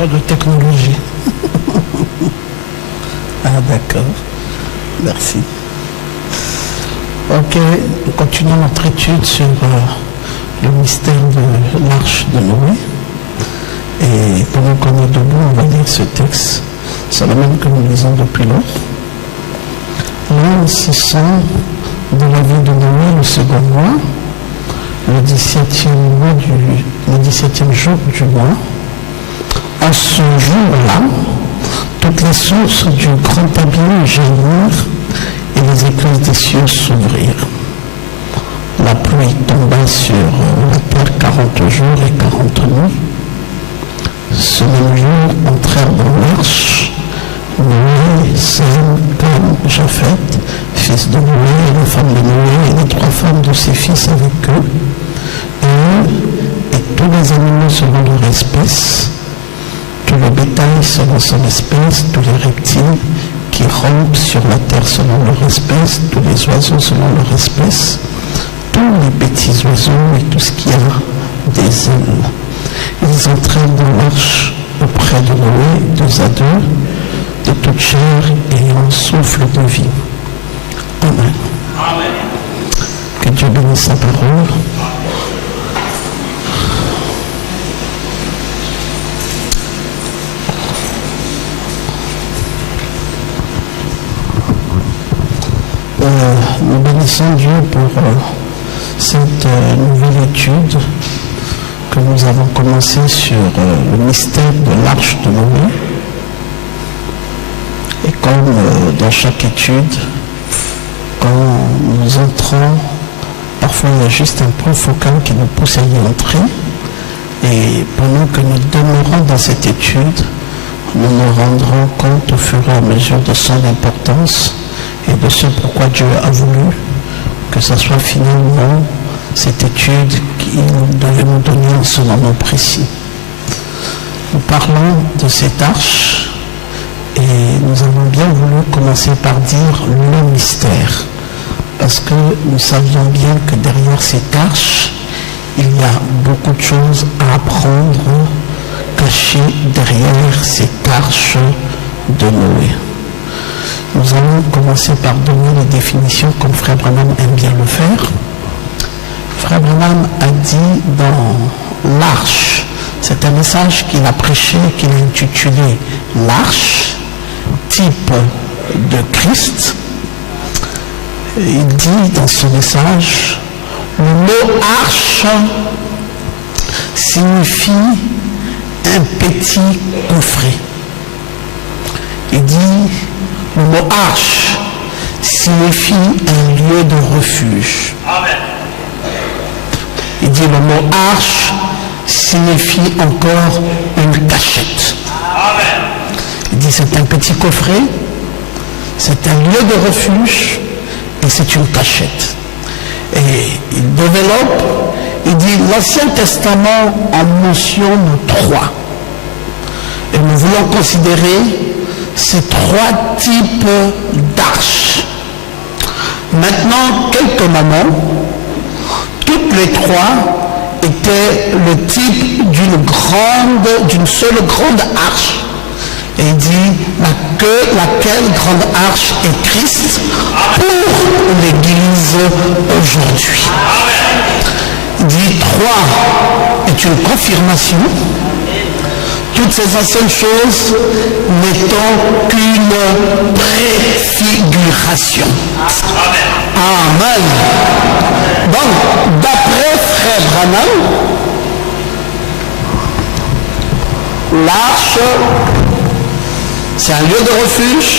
trop de technologie. Ah d'accord, merci. Ok, nous continuons notre étude sur le mystère de l'arche de Noé. Et pendant qu'on est debout, on va lire ce texte. C'est le même que nous lisons depuis lors. Là, ce sont de la vie de Noé, le second mois, le 17e jour du mois. À ce jour-là, toutes les sources du grand abîme jaillirent et les écluses des cieux s'ouvrirent. La pluie tomba sur la terre 40 jours et 40 nuits. Ce même jour entrèrent dans l'arche Noé, Sem, Cam, Japheth, fils de Noé, et la femme de Noé, et les 3 femmes de ses fils avec eux. Et tous les animaux selon leur espèce, tout le bétail selon son espèce, tous les reptiles qui rampent sur la terre selon leur espèce, tous les oiseaux selon leur espèce, tous les petits oiseaux et tout ce qui a des ailes. Ils entrèrent dans l'arche auprès de Noé, 2 à 2, de toute chair et en souffle de vie. Amen. Amen. Que Dieu bénisse sa parole. Nous bénissons Dieu pour cette nouvelle étude que nous avons commencé sur le mystère de l'arche de Noé. Et comme dans chaque étude, quand nous entrons, parfois il y a juste un point focal qui nous pousse à y entrer. Et pendant que nous demeurons dans cette étude, nous nous rendrons compte au fur et à mesure de son importance et de ce pourquoi Dieu a voulu que ce soit finalement cette étude qu'il devait nous donner en ce moment précis. Nous parlons de cette arche et nous avons bien voulu commencer par dire le mystère, parce que nous savions bien que derrière cette arche, il y a beaucoup de choses à apprendre cachées derrière cette arche de Noé. Nous allons commencer par donner les définitions comme Frère Branham aime bien le faire. Frère Branham a dit dans l'arche, c'est un message qu'il a prêché, qu'il a intitulé l'arche, type de Christ. Il dit dans ce message, le mot arche signifie un petit coffret. Il dit, le mot arche signifie un lieu de refuge. Amen. Il dit, le mot arche signifie encore une cachette. Amen. Il dit, c'est un petit coffret, c'est un lieu de refuge et c'est une cachette. Et il développe, il dit, l'Ancien Testament en mentionne 3. Et nous voulons considérer ces 3 types d'arches. Maintenant, quelques moments, toutes les 3 étaient le type d'une seule grande arche. Et il dit que laquelle grande arche est Christ pour l'Église aujourd'hui. Il dit 3 est une confirmation. Toutes ces anciennes choses n'étant qu'une préfiguration. Amen. Donc, d'après Frère Branham, l'arche, c'est un lieu de refuge.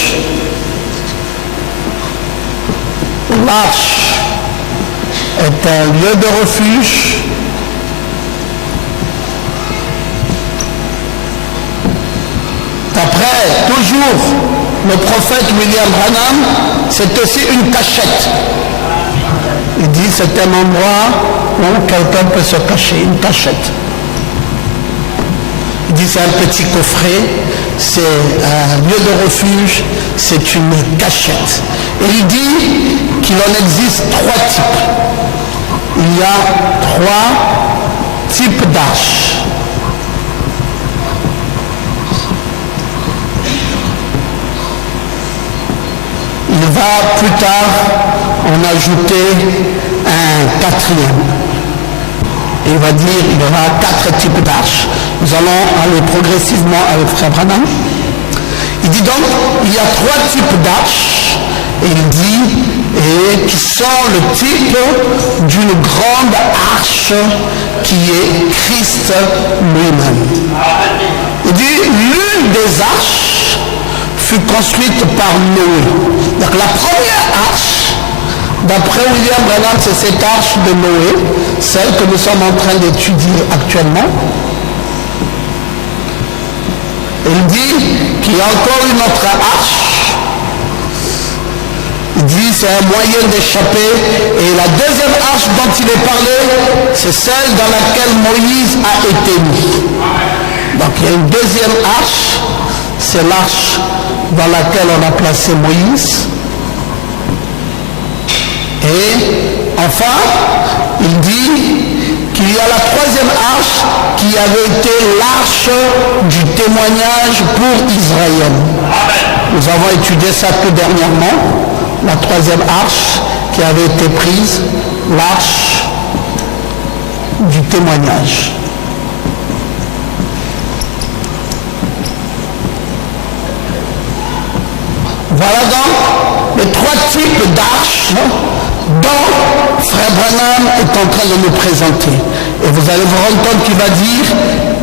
L'arche est un lieu de refuge. D'après, toujours, le prophète William Branham, c'est aussi une cachette. Il dit c'est un endroit où quelqu'un peut se cacher, une cachette. Il dit c'est un petit coffret, c'est un lieu de refuge, c'est une cachette. Et il dit qu'il en existe 3 types. Il y a 3 types d'arches. va plus tard en ajouter un quatrième. Il va dire qu'il y aura 4 types d'arches. Nous allons aller progressivement avec Frère Branham. Il dit donc, il y a 3 types d'arches. Et il dit, et qui sont le type d'une grande arche qui est Christ lui-même. Il dit, l'une des arches fut construite par Noé. Donc la première arche, d'après William Branham, c'est cette arche de Noé, celle que nous sommes en train d'étudier actuellement. Il dit qu'il y a encore une autre arche. Il dit c'est un moyen d'échapper. Et la deuxième arche dont il est parlé, c'est celle dans laquelle Moïse a été mis. Donc il y a une deuxième arche, c'est l'arche dans laquelle on a placé Moïse. Et enfin, il dit qu'il y a la troisième arche qui avait été l'arche du témoignage pour Israël. Nous avons étudié ça tout dernièrement. La troisième arche qui avait été prise, l'arche du témoignage. Voilà donc les 3 types d'arches dont Frère Branham est en train de nous présenter. Et vous allez vous rendre compte qu'il va dire,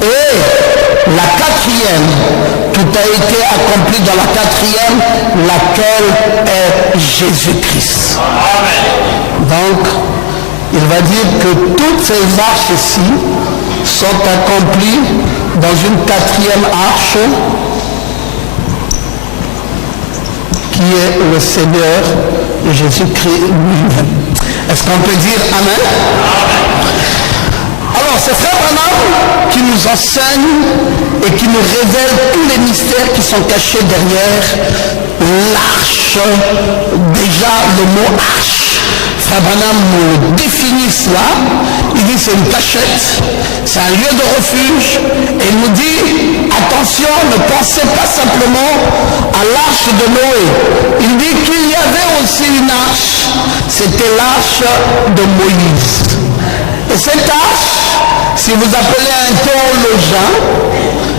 et la quatrième, tout a été accompli dans la quatrième, laquelle est Jésus-Christ. Donc, il va dire que toutes ces arches ici sont accomplies dans une quatrième arche qui est le Seigneur Jésus-Christ lui-même. Est-ce qu'on peut dire Amen? Alors, c'est Frère Branham qui nous enseigne et qui nous révèle tous les mystères qui sont cachés derrière l'arche. Déjà, le mot arche. Frère Branham nous définit cela. Il dit c'est une cachette, c'est un lieu de refuge. Et il nous dit, attention, ne pensez pas simplement à l'arche de Noé. Il dit qu'il y avait aussi une arche. C'était l'arche de Moïse. Et cette arche, si vous appelez un théologien,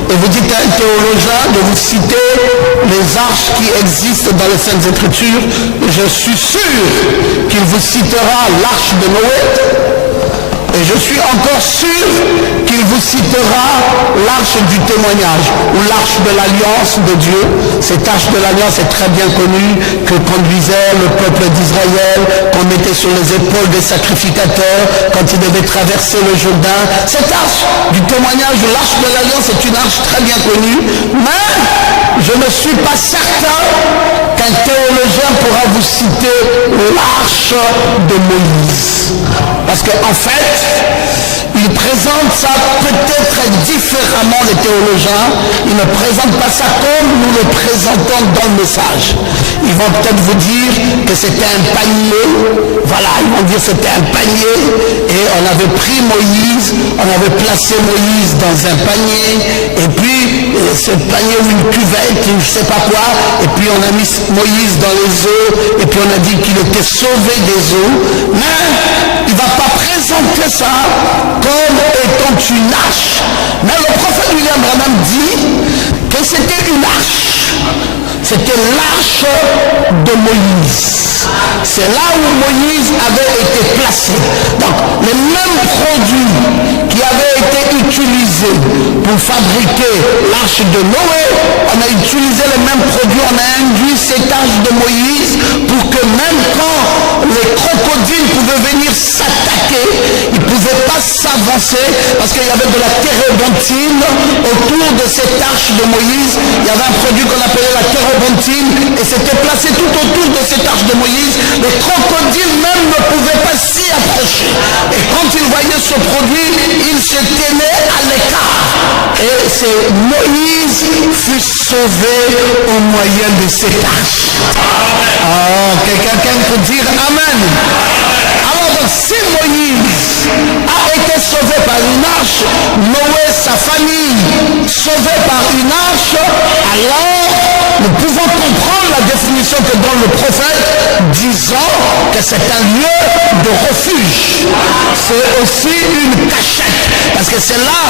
et vous dites à un théologien de vous citer les arches qui existent dans les Saintes Écritures, je suis sûr qu'il vous citera l'arche de Noé. Et je suis encore sûr qu'il vous citera l'arche du témoignage ou l'arche de l'alliance de Dieu. Cette arche de l'alliance est très bien connue, que conduisait le peuple d'Israël, qu'on mettait sur les épaules des sacrificateurs quand ils devaient traverser le Jourdain. Cette arche du témoignage ou l'arche de l'alliance est une arche très bien connue, mais je ne suis pas certain qu'un théologien pourra vous citer l'arche de Moïse. Parce qu'en fait, il présente ça peut-être différemment les théologiens. Ils ne présentent pas ça comme nous le présentons dans le message. Ils vont peut-être vous dire que c'était un panier. Voilà, ils vont dire que c'était un panier. Et on avait pris Moïse, on avait placé Moïse dans un panier. Et puis, ce panier ou une cuvette, je ne sais pas quoi. Et puis on a mis Moïse dans les eaux. Et puis on a dit qu'il était sauvé des eaux. Mais il ne va pas présenter ça comme étant une arche. Mais le prophète William Branham dit que c'était une arche. C'était l'arche de Moïse. C'est là où Moïse avait été placé. Donc, les mêmes produits qui avaient été utilisés pour fabriquer l'arche de Noé, on a utilisé les mêmes produits, on a induit cette arche de Moïse pour que même quand les crocodiles pouvaient venir s'attaquer, ils ne pouvaient pas s'avancer parce qu'il y avait de la térébenthine autour de cette arche de Moïse. Il y avait un produit qu'on appelait la térébenthine et c'était placé tout autour de cette arche de Moïse. Les crocodiles même ne pouvaient pas s'y approcher. Et quand ils voyaient ce produit, ils se tenaient à l'écart. Et c'est Moïse fut sauvé au moyen de cette arche. Oh, quelqu'un peut dire Amen. Alors donc, si Moïse a été sauvé par une arche, Noé, sa famille, sauvé par une arche, alors nous pouvons comprendre la définition définition que donne le prophète, disant que c'est un lieu de refuge. C'est aussi une cachette, parce que c'est là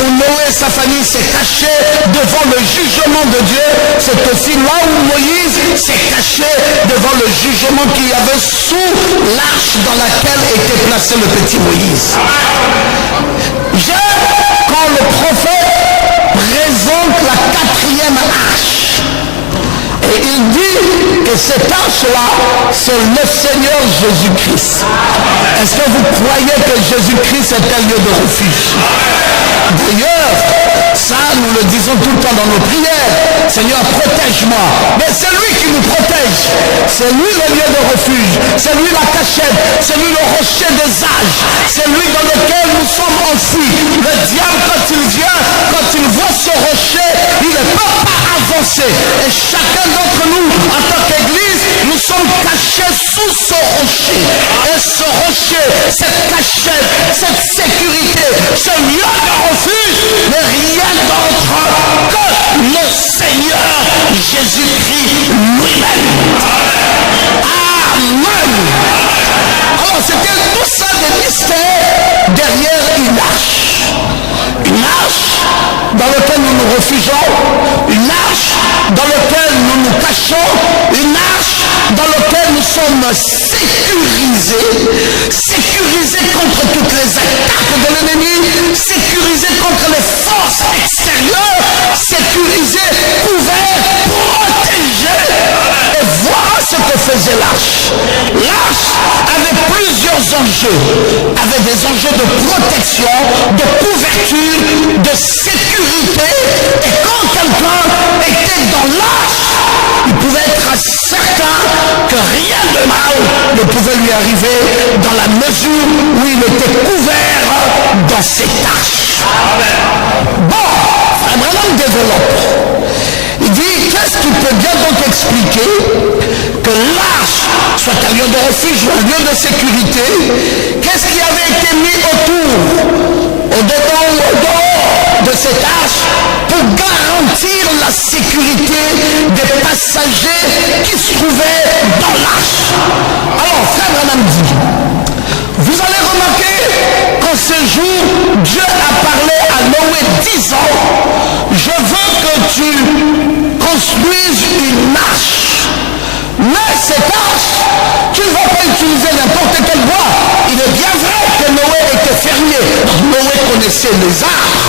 où Noé et sa famille s'est caché devant le jugement de Dieu. C'est aussi là où Moïse s'est caché devant le jugement qu'il y avait sous l'arche dans laquelle était placé le petit Moïse. J'aime quand le prophète présente la quatrième arche. Et il dit que cette arche-là, c'est le Seigneur Jésus-Christ. Est-ce que vous croyez que Jésus-Christ est un lieu de refuge? D'ailleurs, ça, nous le disons tout le temps dans nos prières. Seigneur, protège-moi. Mais c'est lui qui nous protège. C'est lui le lieu de refuge. C'est lui la cachette. C'est lui le rocher des âges. C'est lui dans lequel nous sommes enfouis. Le diable, quand il vient, quand il voit ce rocher, il ne peut pas avancer. Et chacun d'entre nous, en tant qu'Église, nous sommes cachés sous ce rocher. Et ce rocher, cette cachette, cette sécurité, ce lieu de refuge n'est rien d'autre que le Seigneur Jésus-Christ lui-même. Amen. Alors c'était tout ça des mystères derrière une arche. Une arche dans laquelle nous nous refugeons, une arche dans laquelle nous nous cachons, une arche dans laquelle nous sommes sécurisés, sécurisés contre toutes les attaques de l'ennemi, sécurisés contre les forces extérieures, sécurisés, couverts, protégés. Et voilà ce que faisait l'arche. L'arche avait plusieurs enjeux, avait des enjeux de protection, de couverture, de sécurité. Et quand quelqu'un était dans l'arche, il pouvait être certain que rien de mal ne pouvait lui arriver dans la mesure où il était couvert dans cette arche. Bon, Frère Branham développe. Il dit, qu'est-ce qui peut bien donc expliquer que l'arche soit un lieu de refuge ou un lieu de sécurité? Qu'est-ce qui avait été mis autour, au-dedans ou au dehors de cette arche pour garantir la sécurité des passagers qui se trouvaient dans l'arche? Alors, Frère Branham dit, vous allez remarquer qu'en ce jour, Dieu a parlé à Noé disant, je veux que tu construises une arche. Mais cette arche, tu ne vas pas utiliser n'importe quel bois. Il est bien vrai que Noé était fermier. Noé connaissait les arbres.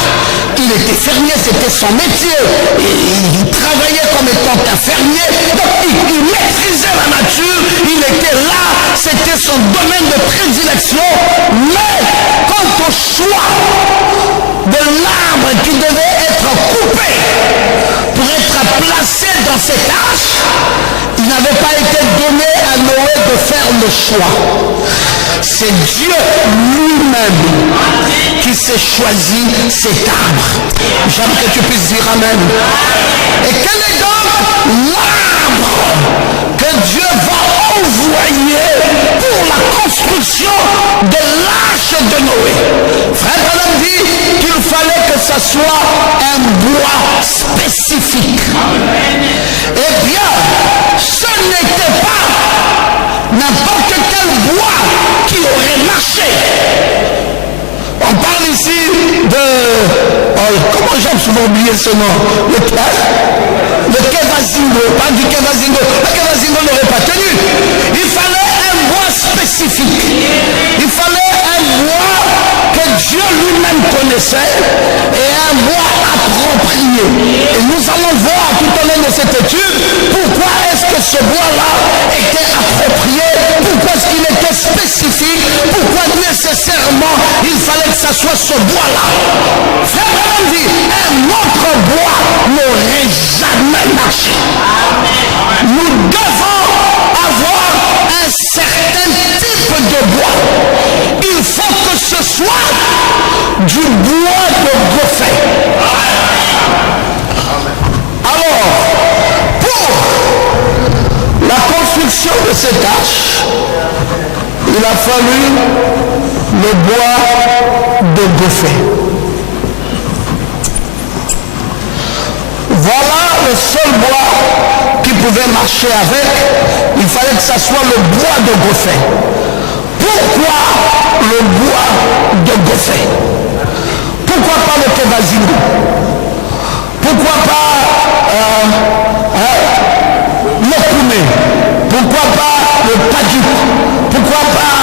Il était fermier, c'était son métier. Il travaillait comme étant un fermier. Donc il maîtrisait la nature. Il était là. C'était son domaine de prédilection. Mais quant au choix de l'arbre qui devait être coupé pour être placé dans cette arche, il n'avait pas été donné à Noé de faire le choix. C'est Dieu lui-même qui s'est choisi cet arbre. J'aime que tu puisses dire Amen. Et quel est donc l'arbre que Dieu va envoyer pour la construction de l'arche de Noé? Frère Branham dit qu'il fallait que ce soit un bois spécifique. Eh bien, ce n'était pas n'importe quel bois qui aurait marché. On parle ici de... comment j'ai souvent oublié ce nom? Le Kevazingo. Pas du Kevazingo. Le Kevazingo n'aurait pas tenu. Il fallait un bois spécifique. Il fallait un bois que Dieu lui-même connaissait et un bois approprié. Et nous allons voir tout au long de cette étude pourquoi est-ce que ce bois-là était approprié, pourquoi est-ce qu'il était spécifique, pourquoi nécessairement il fallait que ça soit ce bois-là. Frère Branham dit, un autre bois n'aurait jamais marché. Nous devons avoir un certain type de bois. Il faut que ce soit du bois de goffin. Alors, pour la construction de cette arche, il a fallu le bois de goffin. Voilà le seul bois qui pouvait marcher avec, il fallait que ça soit le bois de Gopher. Pourquoi le bois de Gopher? Pourquoi pas le Kevazino? Pourquoi pas le Koumé? Pourquoi pas le Padjuk? Pourquoi pas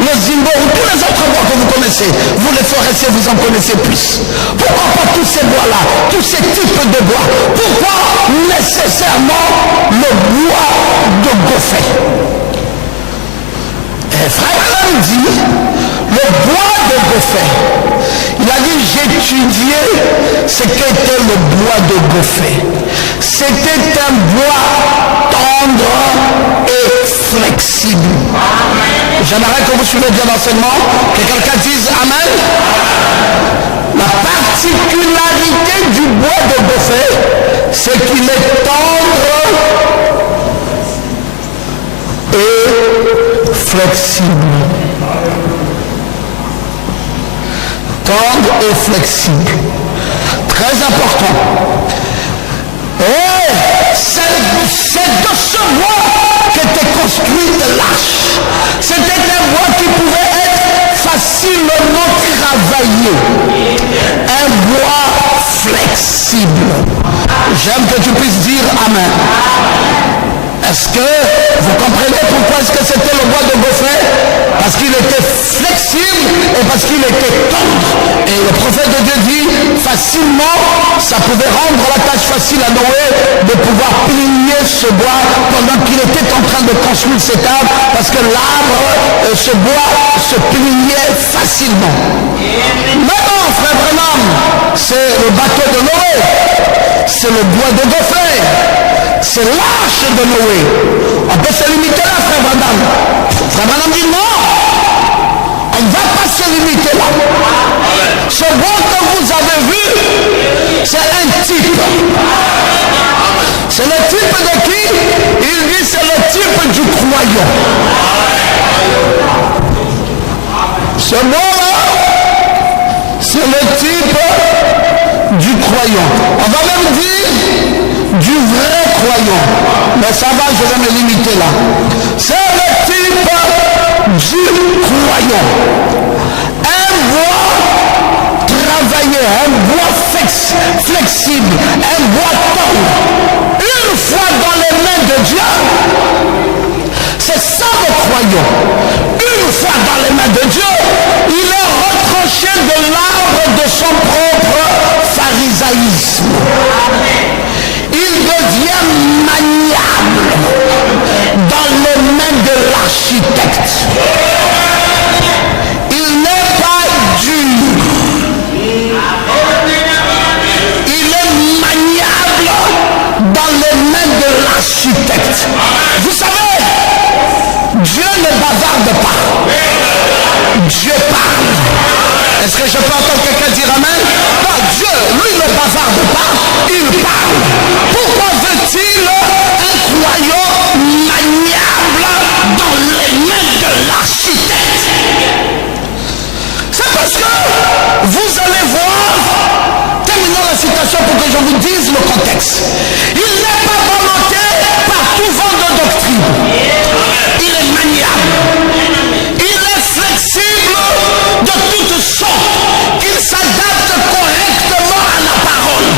le Zimbo ou tous les autres bois que vous connaissez? Vous les forestiers, vous en connaissez plus. Pourquoi pas tous ces bois-là, tous ces types de bois? Pourquoi nécessairement le bois de Gopher? Et frère Alan dit, le bois de Gopher, il a dit, j'étudiais ce qu'était le bois de Gopher. C'était un bois tendre et flexible. J'aimerais que vous suivez bien l'enseignement, que quelqu'un dise Amen. La particularité du bois de Gopher, c'est qu'il est tendre et flexible. Tendre et flexible. Très important. Et c'est de ce bois qu'était construite l'arche. C'était un bois qui pouvait être facilement travaillé. Un bois flexible. J'aime que tu puisses dire Amen. Est-ce que vous comprenez pourquoi est-ce que c'était le bois de Gopher? Parce qu'il était flexible et parce qu'il était tendre. Et le prophète de Dieu dit, facilement, ça pouvait rendre la tâche facile à Noé de pouvoir plier ce bois pendant qu'il était en train de construire cet arbre, parce que l'arbre, ce bois, se pliait facilement. Maintenant, frère Branham, c'est le bateau de Noé, c'est le bois de Gopher. C'est l'arche de Noé. On peut se limiter là, frère Branham. Frère Branham dit non. On ne va pas se limiter là. Ce bois que vous avez vu, c'est un type. C'est le type de qui? Il dit c'est le type du croyant. Ce bois-là, c'est le type du croyant. On va même dire du vrai croyant. Mais ça va, je vais me limiter là. C'est le type du croyant. Un bois travaillé, un bois flexible, un bois tendre. Une fois dans les mains de Dieu, c'est ça le croyant. Une fois dans les mains de Dieu, il est retranché de l'arbre de son propre pharisaïsme. Il devient maniable dans les mains de l'architecte. Il n'est pas dur. Il est maniable dans les mains de l'architecte. Vous savez, Dieu ne bavarde pas. Dieu parle. Est-ce que je peux entendre quelqu'un dire Amen? Non, Dieu, lui, ne bavarde pas, il parle. Pourquoi veut-il un croyant maniable dans les mains de l'architecte? C'est parce que vous allez voir, terminons la citation pour que je vous dise le contexte. Il n'est pas volonté par tout vent de doctrine. Il est maniable. Il est flexible de toutes sortes, qu'il s'adapte correctement à la parole.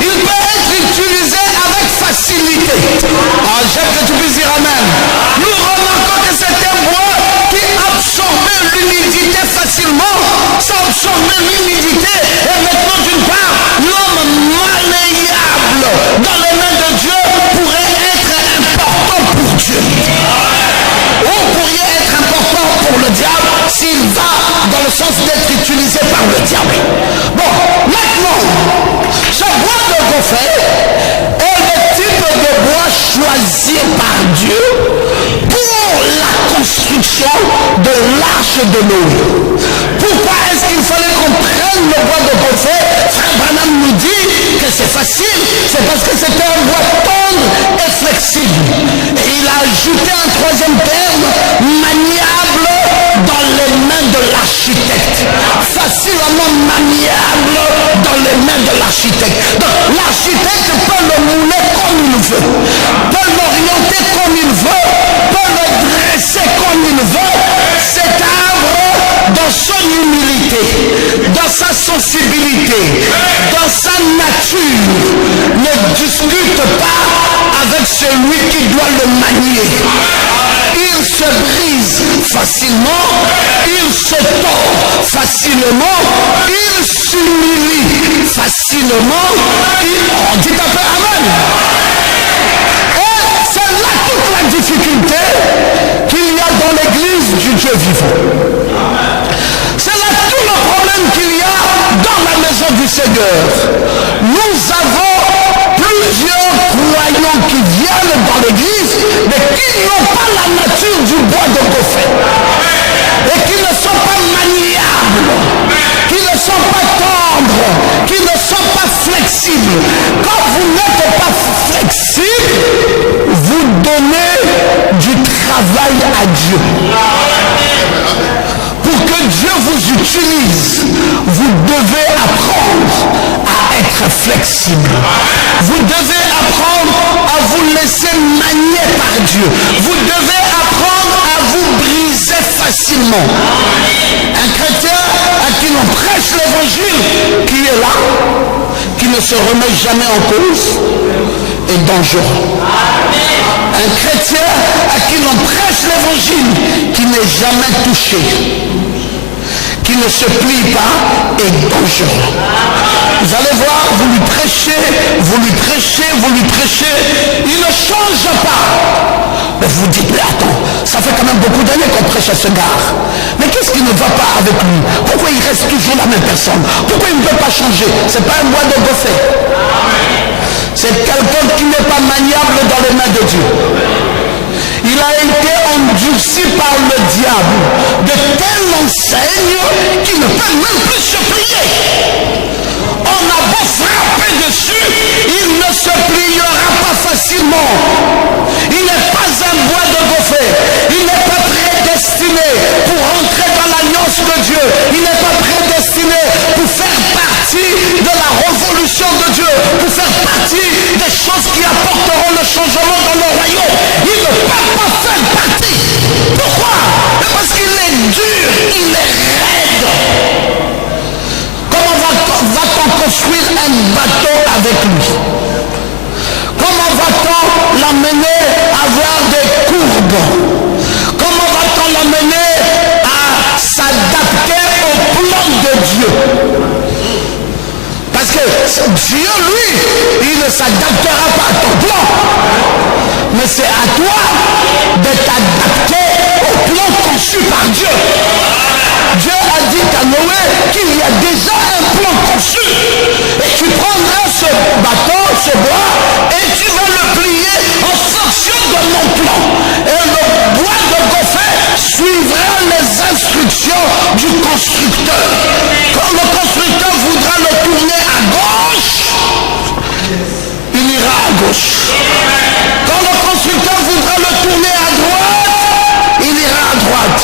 Il peut être utilisé avec facilité. J'aime que tu puisses dire Amen. Nous remarquons que c'est un bois qui absorbait l'humidité facilement, ça absorbait l'humidité, et maintenant d'une part, l'homme malléable dans les mains de Dieu pourrait être important pour Dieu. Ou pourrait être important pour le diable s'il va dans le sens d'être utilisé par le diable. Bon, maintenant, ce bois de Gopher est le type de bois choisi par Dieu pour la construction de l'arche de Noé. Pourquoi est-ce qu'il fallait qu'on prenne le bois de Gopher? Frère Branham nous dit que c'est facile, c'est parce que c'était un bois tendre et flexible. Et il a ajouté un troisième terme, maniable dans les mains de l'architecte, facilement maniable dans les mains de l'architecte. Donc l'architecte peut le mouler comme il veut, peut l'orienter comme il veut, peut le dresser comme il veut. Cet arbre, dans son humilité, dans sa sensibilité, dans sa nature, ne discute pas avec celui qui doit le manier. Il se brise facilement, il se tord facilement, il s'humilie facilement, on dit un peu amen. Et c'est là toute la difficulté qu'il y a dans l'église du Dieu vivant. C'est là tout le problème qu'il y a dans la maison du Seigneur. Nous avons plusieurs croyants qui viennent dans l'église, mais qui n'ont pas la nature du bois de Gopher. Et qui ne sont pas maniables, qui ne sont pas tendres, qui ne sont pas flexibles. Quand vous n'êtes pas flexible, vous donnez du travail à Dieu. Pour que Dieu vous utilise, vous devez apprendre à être flexible. Vous devez apprendre à vous laisser manier par Dieu. Vous devez apprendre à vous briser facilement. Un chrétien à qui l'on prêche l'évangile, qui est là, qui ne se remet jamais en cause, est dangereux. Un chrétien à qui l'on prêche l'évangile, qui n'est jamais touché, qui ne se plie pas, est dangereux. Vous allez voir, vous lui prêchez, vous lui prêchez, vous lui prêchez, il ne change pas. Mais vous dites, mais attends, ça fait quand même beaucoup d'années qu'on prêche à ce gars. Mais qu'est-ce qui ne va pas avec lui? Pourquoi il reste toujours la même personne? Pourquoi il ne peut pas changer? C'est pas un bois de Gopher. C'est quelqu'un qui n'est pas maniable dans les mains de Dieu. Il a été endurci par le diable de telle enseigne qu'il ne peut même plus se plier. On a beau frapper dessus, il ne se pliera pas facilement. Il n'est pas un bois de Gopher. Il n'est pas prédestiné pour entrer dans l'alliance de Dieu. Il n'est pas prédestiné pour faire partie de la révolution de Dieu, pour faire partie des choses qui apporteront le changement dans le royaume. Il ne peut pas faire partie. Pourquoi? Parce qu'il est dur, il est raide. Comment va-t-on construire un bateau avec lui? Comment va-t-on l'amener à avoir des courbes? Comment va-t-on l'amener à s'adapter au plan de Dieu? Parce que Dieu, lui, il ne s'adaptera pas à ton plan. Mais c'est à toi de t'adapter au plan conçu par Dieu. Dieu a dit à Noé qu'il y a déjà un plan conçu. Et tu prendras ce bateau, ce bois, et tu vas le plier en fonction de mon plan. Et le bois de Gopher suivra les instructions du constructeur. Quand le constructeur voudra le tourner à gauche, il ira à gauche. Quand le constructeur voudra le tourner à droite, il ira à droite.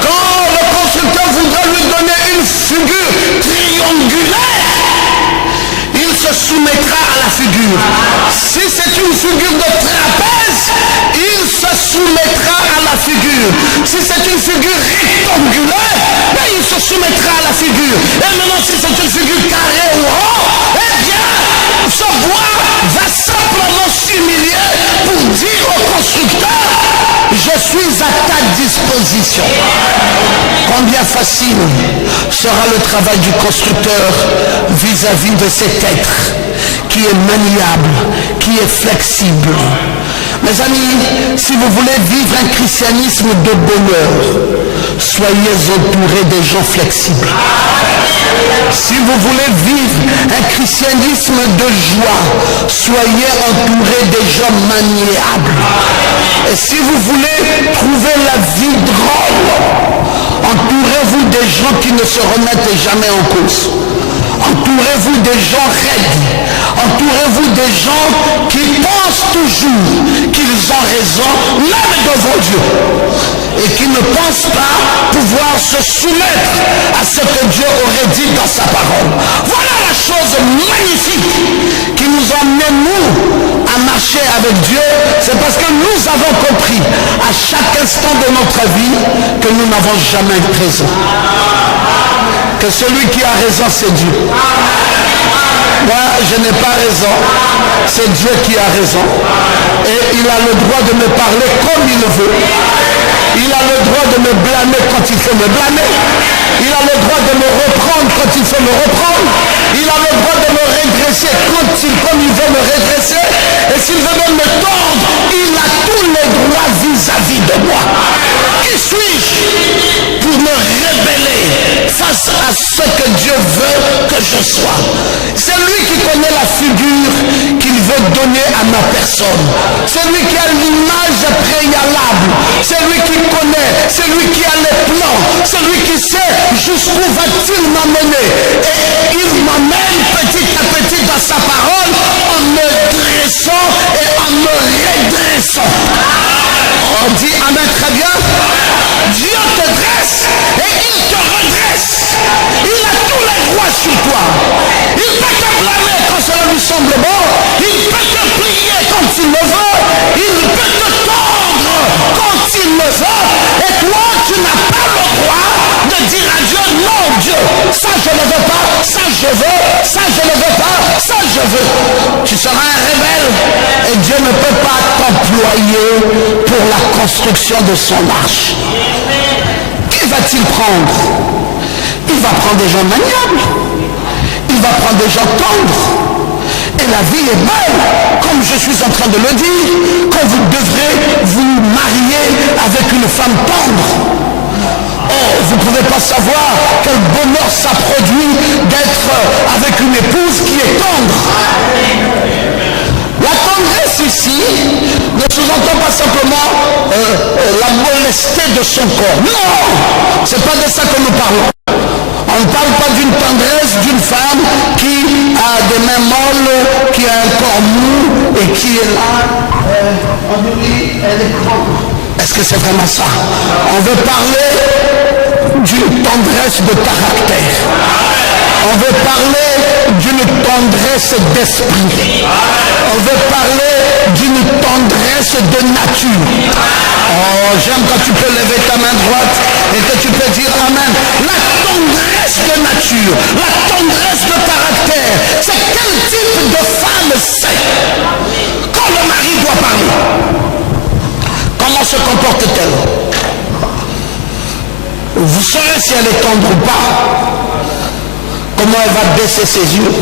Quand le constructeur voudra lui donner une figure triangulaire, il se soumettra à la figure. Si c'est une figure de trapèze, il se soumettra à la figure. Si c'est une figure rectangulaire, ben il se soumettra à la figure. Et maintenant, si c'est une figure carrée ou rond, eh bien, ce bois va simplement s'humilier pour dire au constructeur, je suis à ta disposition. Combien facile sera le travail du constructeur vis-à-vis de cet être qui est maniable, qui est flexible. Mes amis, si vous voulez vivre un christianisme de bonheur, soyez entourés des gens flexibles. Si vous voulez vivre un christianisme de joie, soyez entourés des gens maniables. Et si vous voulez trouver la vie drôle, entourez-vous des gens qui ne se remettent jamais en cause. Entourez-vous des gens raides. Entourez-vous des gens qui pensent toujours qu'ils ont raison, même devant Dieu. et qui ne pensent pas pouvoir se soumettre à ce que Dieu aurait dit dans sa parole. Voilà la chose magnifique qui nous emmène, nous, à marcher avec Dieu. C'est parce que nous avons compris à chaque instant de notre vie que nous n'avons jamais raison. Que celui qui a raison, c'est Dieu. Moi, je n'ai pas raison. C'est Dieu qui a raison. Et il a le droit de me parler comme il veut. Il a le droit de me blâmer quand il faut me blâmer. Il a le droit de me reprendre quand il faut me reprendre. Il a le droit de me redresser comme il veut me redresser. Et s'il veut même me tordre, il a tous les droits vis-à-vis de moi. Qui suis-je pour me rebeller face à ce que Dieu veut que je sois? C'est lui qui connaît la figure qu'il veut donner à ma personne. C'est lui qui a l'image préalable. C'est lui qui connaît. C'est lui qui a les plans. C'est lui qui sait jusqu'où va-t-il m'amener. Et il m'amène petit à petit dans sa parole en me dressant et en me redressant. On dit amen très bien. Dieu te dresse et il te redresse. Il a tous les droits sur toi. Il peut te blâmer quand cela lui semble bon. Il peut te plier quand il le veut. Il peut te tordre quand il le veut. Et toi, tu n'as pas le droit de dire à Dieu, non Dieu, ça je ne veux pas, ça je veux, ça je ne veux pas, ça je veux. Tu seras un rebelle et Dieu ne peut pas t'employer pour la construction de son arche. Qui va-t-il prendre? Il va prendre des gens maniables. Il va prendre des gens tendres. Et la vie est belle, comme je suis en train de le dire, quand vous devrez vous marier avec une femme tendre. Oh, vous ne pouvez pas savoir quel bonheur ça produit d'être avec une épouse qui est tendre. La tendresse ici ne sous-entend pas simplement la molesté de son corps. Non, c'est pas de ça que nous parlons. On ne parle pas d'une tendresse d'une femme qui a des mains molles, qui a un corps mou et qui est là. On dit, elle est grande. Est-ce que c'est vraiment ça? On veut parler d'une tendresse de caractère. On veut parler d'une tendresse d'esprit. On veut parler d'une tendresse de nature. Oh, j'aime quand tu peux lever ta main droite et que tu peux dire amen. La tendresse de nature, la tendresse de caractère, c'est quel type de femme c'est? Quand le mari doit parler, comment se comporte-t-elle? Vous saurez si elle est tendre ou pas. Comment elle va baisser ses yeux.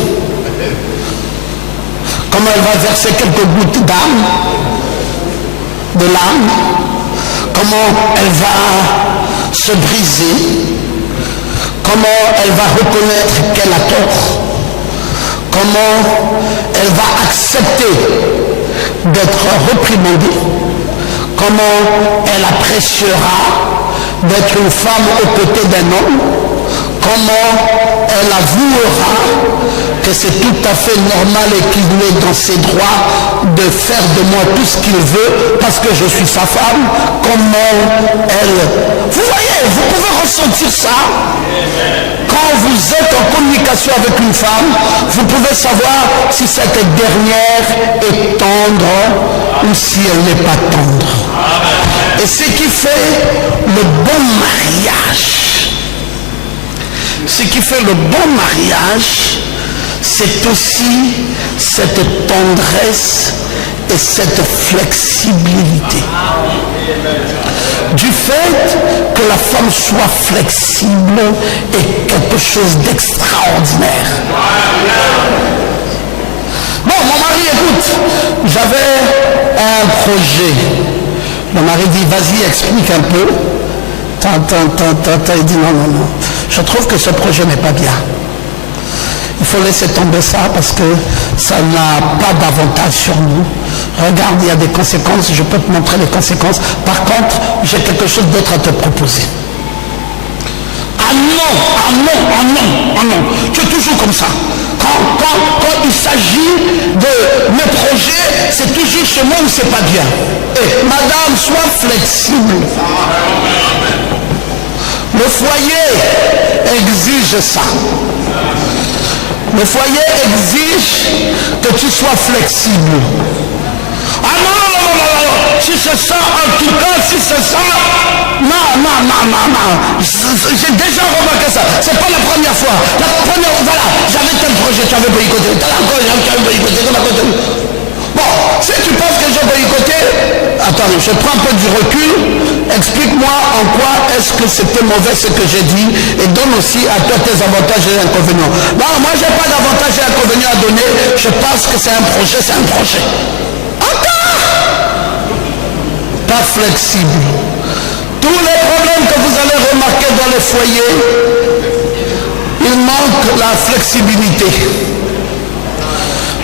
Comment elle va verser quelques gouttes d'âme, de l'âme. Comment elle va se briser. Comment elle va reconnaître qu'elle a tort. Comment elle va accepter d'être réprimandée. Comment elle appréciera d'être une femme aux côtés d'un homme. Comment elle avouera que c'est tout à fait normal et qu'il est dans ses droits de faire de moi tout ce qu'il veut parce que je suis sa femme. Comment elle... Vous voyez, vous pouvez ressentir ça. Quand vous êtes en communication avec une femme, vous pouvez savoir si cette dernière est tendre ou si elle n'est pas tendre. Et ce qui fait le bon mariage, ce qui fait le bon mariage, c'est aussi cette tendresse et cette flexibilité. Du fait que la femme soit flexible est quelque chose d'extraordinaire. Bon, mon mari, écoute, j'avais un projet. Mon mari dit, vas-y, explique un peu. Il dit, non. Je trouve que ce projet n'est pas bien. Il faut laisser tomber ça parce que ça n'a pas d'avantage sur nous. Regarde, il y a des conséquences, je peux te montrer les conséquences. Par contre, j'ai quelque chose d'autre à te proposer. Ah non. Tu es toujours comme ça. Quand il s'agit de mes projets, c'est toujours chez moi où c'est pas bien. Et madame, sois flexible. Le foyer exige ça. Le foyer exige que tu sois flexible. Ah non, si c'est ça, en tout cas, si c'est ça, non. J'ai déjà remarqué ça. C'est pas la première fois. La première, voilà, j'avais tel projet, tu avais boycotté. Tu avais boycotté. Bon, si tu penses que j'ai boycotté, attends, je prends un peu du recul, explique-moi en quoi est-ce que c'était mauvais ce que j'ai dit et donne aussi à toi tes avantages et inconvénients. Non, moi j'ai pas d'avantages et inconvénients à donner, je pense que c'est un projet, Encore pas flexible. Tous les problèmes que vous allez remarquer dans les foyers, il manque la flexibilité.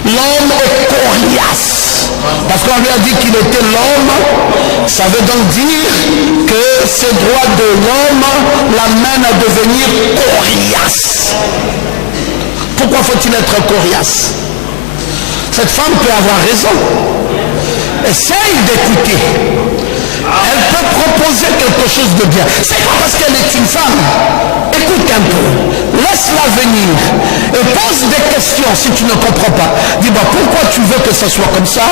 L'homme est coriace. Parce qu'on lui a dit qu'il était l'homme, ça veut donc dire que ces droits de l'homme l'amènent à devenir coriace. Pourquoi faut-il être coriace? Cette femme peut avoir raison. Essaye d'écouter. Elle peut proposer quelque chose de bien. C'est pas parce qu'elle est une femme. Écoute un peu. Laisse-la venir. Et pose des questions si tu ne comprends pas. Dis-moi, pourquoi tu veux que ça soit comme ça?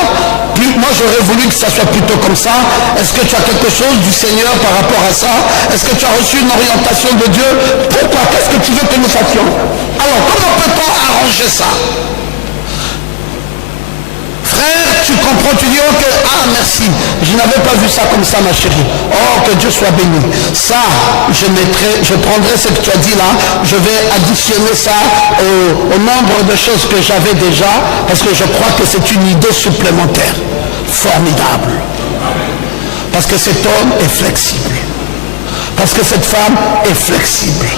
Puis moi j'aurais voulu que ça soit plutôt comme ça. Est-ce que tu as quelque chose du Seigneur par rapport à ça? Est-ce que tu as reçu une orientation de Dieu? Pourquoi? Qu'est-ce que tu veux que nous fassions? Alors, comment peut-on arranger ça? Frère, tu comprends, tu dis ok, ah merci, je n'avais pas vu ça comme ça ma chérie. Oh, que Dieu soit béni. Ça, je prendrai ce que tu as dit là, je vais additionner ça au nombre de choses que j'avais déjà, parce que je crois que c'est une idée supplémentaire. Formidable. Parce que cet homme est flexible. Parce que cette femme est flexible.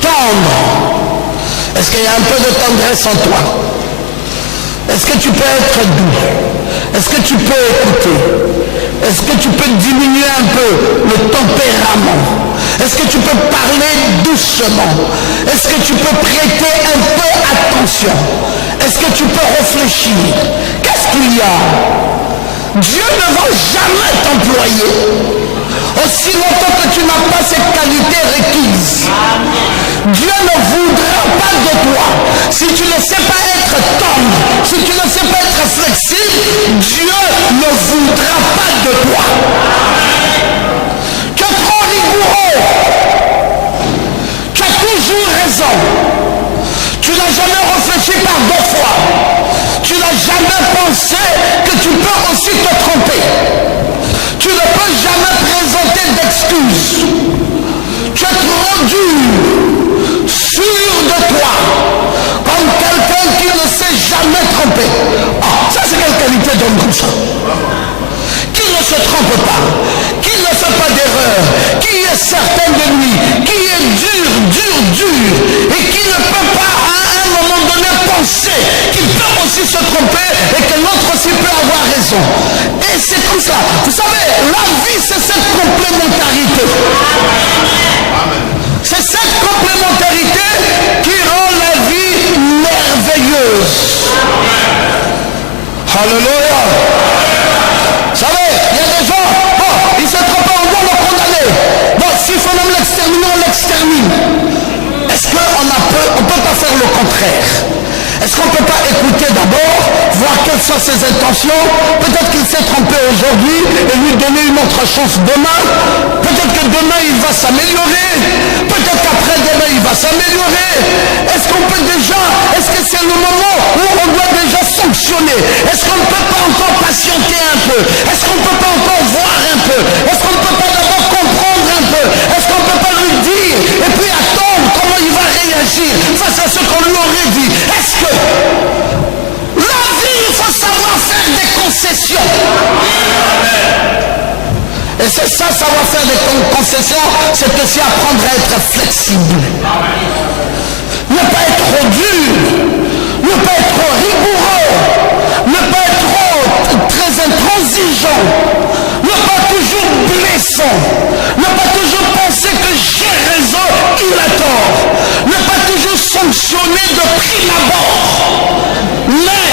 Tendre. Est-ce qu'il y a un peu de tendresse en toi? Est-ce que tu peux être doux? Est-ce que tu peux écouter? Est-ce que tu peux diminuer un peu le tempérament? Est-ce que tu peux parler doucement? Est-ce que tu peux prêter un peu attention? Est-ce que tu peux réfléchir? Qu'est-ce qu'il y a? Dieu ne va jamais t'employer aussi longtemps que tu n'as pas cette qualité requise. Dieu ne voudra pas de toi. Si tu ne sais pas être tendre, si tu ne sais pas être flexible, Dieu ne voudra pas de toi. Tu es trop rigoureux. Tu as toujours raison. Tu n'as jamais réfléchi par deux fois. Tu n'as jamais pensé que tu peux aussi te tromper. Tu ne peux jamais présenter d'excuses. Tu es trop dur, sûr de toi, comme quelqu'un qui ne s'est jamais trompé. Ah, ça c'est quelle qualité d'homme comme ça? Qui ne se trompe pas, qui ne fait pas d'erreur, qui est certain de lui, qui est dur, et qui ne peut pas à un moment donné penser qu'il peut aussi se tromper et que l'autre aussi peut avoir raison. Et c'est comme ça. Vous savez, la vie c'est cette complémentarité. C'est cette complémentarité qui rend la vie merveilleuse. Alléluia. Vous savez, il y a des gens, bon, ils se trompent pas, on doit le condamner. Bon, s'il faut même l'exterminer, on l'extermine. Est-ce qu'on ne peut pas faire le contraire? Est-ce qu'on ne peut pas écouter d'abord, voir quelles sont ses intentions? Peut-être qu'il s'est trompé aujourd'hui et lui donner une autre chance demain. Peut-être que demain il va s'améliorer. Peut-être qu'après demain il va s'améliorer. Est-ce qu'on peut déjà, est-ce que c'est le moment où on doit déjà sanctionner? Est-ce qu'on ne peut pas encore patienter un peu? Est-ce qu'on ne peut pas encore voir un peu? Est-ce qu'on ne peut pas d'abord comprendre un peu? Est-ce qu'on ne peut pas lui dire et puis attendre comment il va réagir face à ce qu'on lui aurait dit? Est-ce que la vie, il faut savoir faire des concessions. Et c'est ça, savoir faire des concessions, c'est aussi apprendre à être flexible. Ne pas être trop dur, ne pas être trop rigoureux, ne pas être trop très intransigeant, ne pas toujours blessant, ne pas toujours penser que j'ai raison, il a tort, ne pas toujours sanctionner de prime abord, mais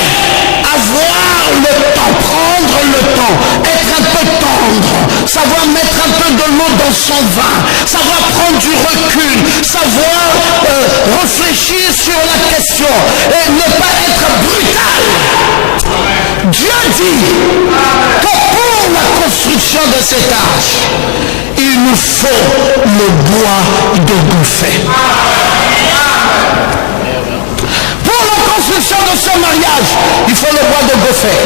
avoir le temps. son vin, savoir prendre du recul, savoir réfléchir sur la question et ne pas être brutal. Dieu dit que pour la construction de cet arche, il nous faut le bois de gouffet. Pour la construction de ce mariage, il faut le bois de gouffet.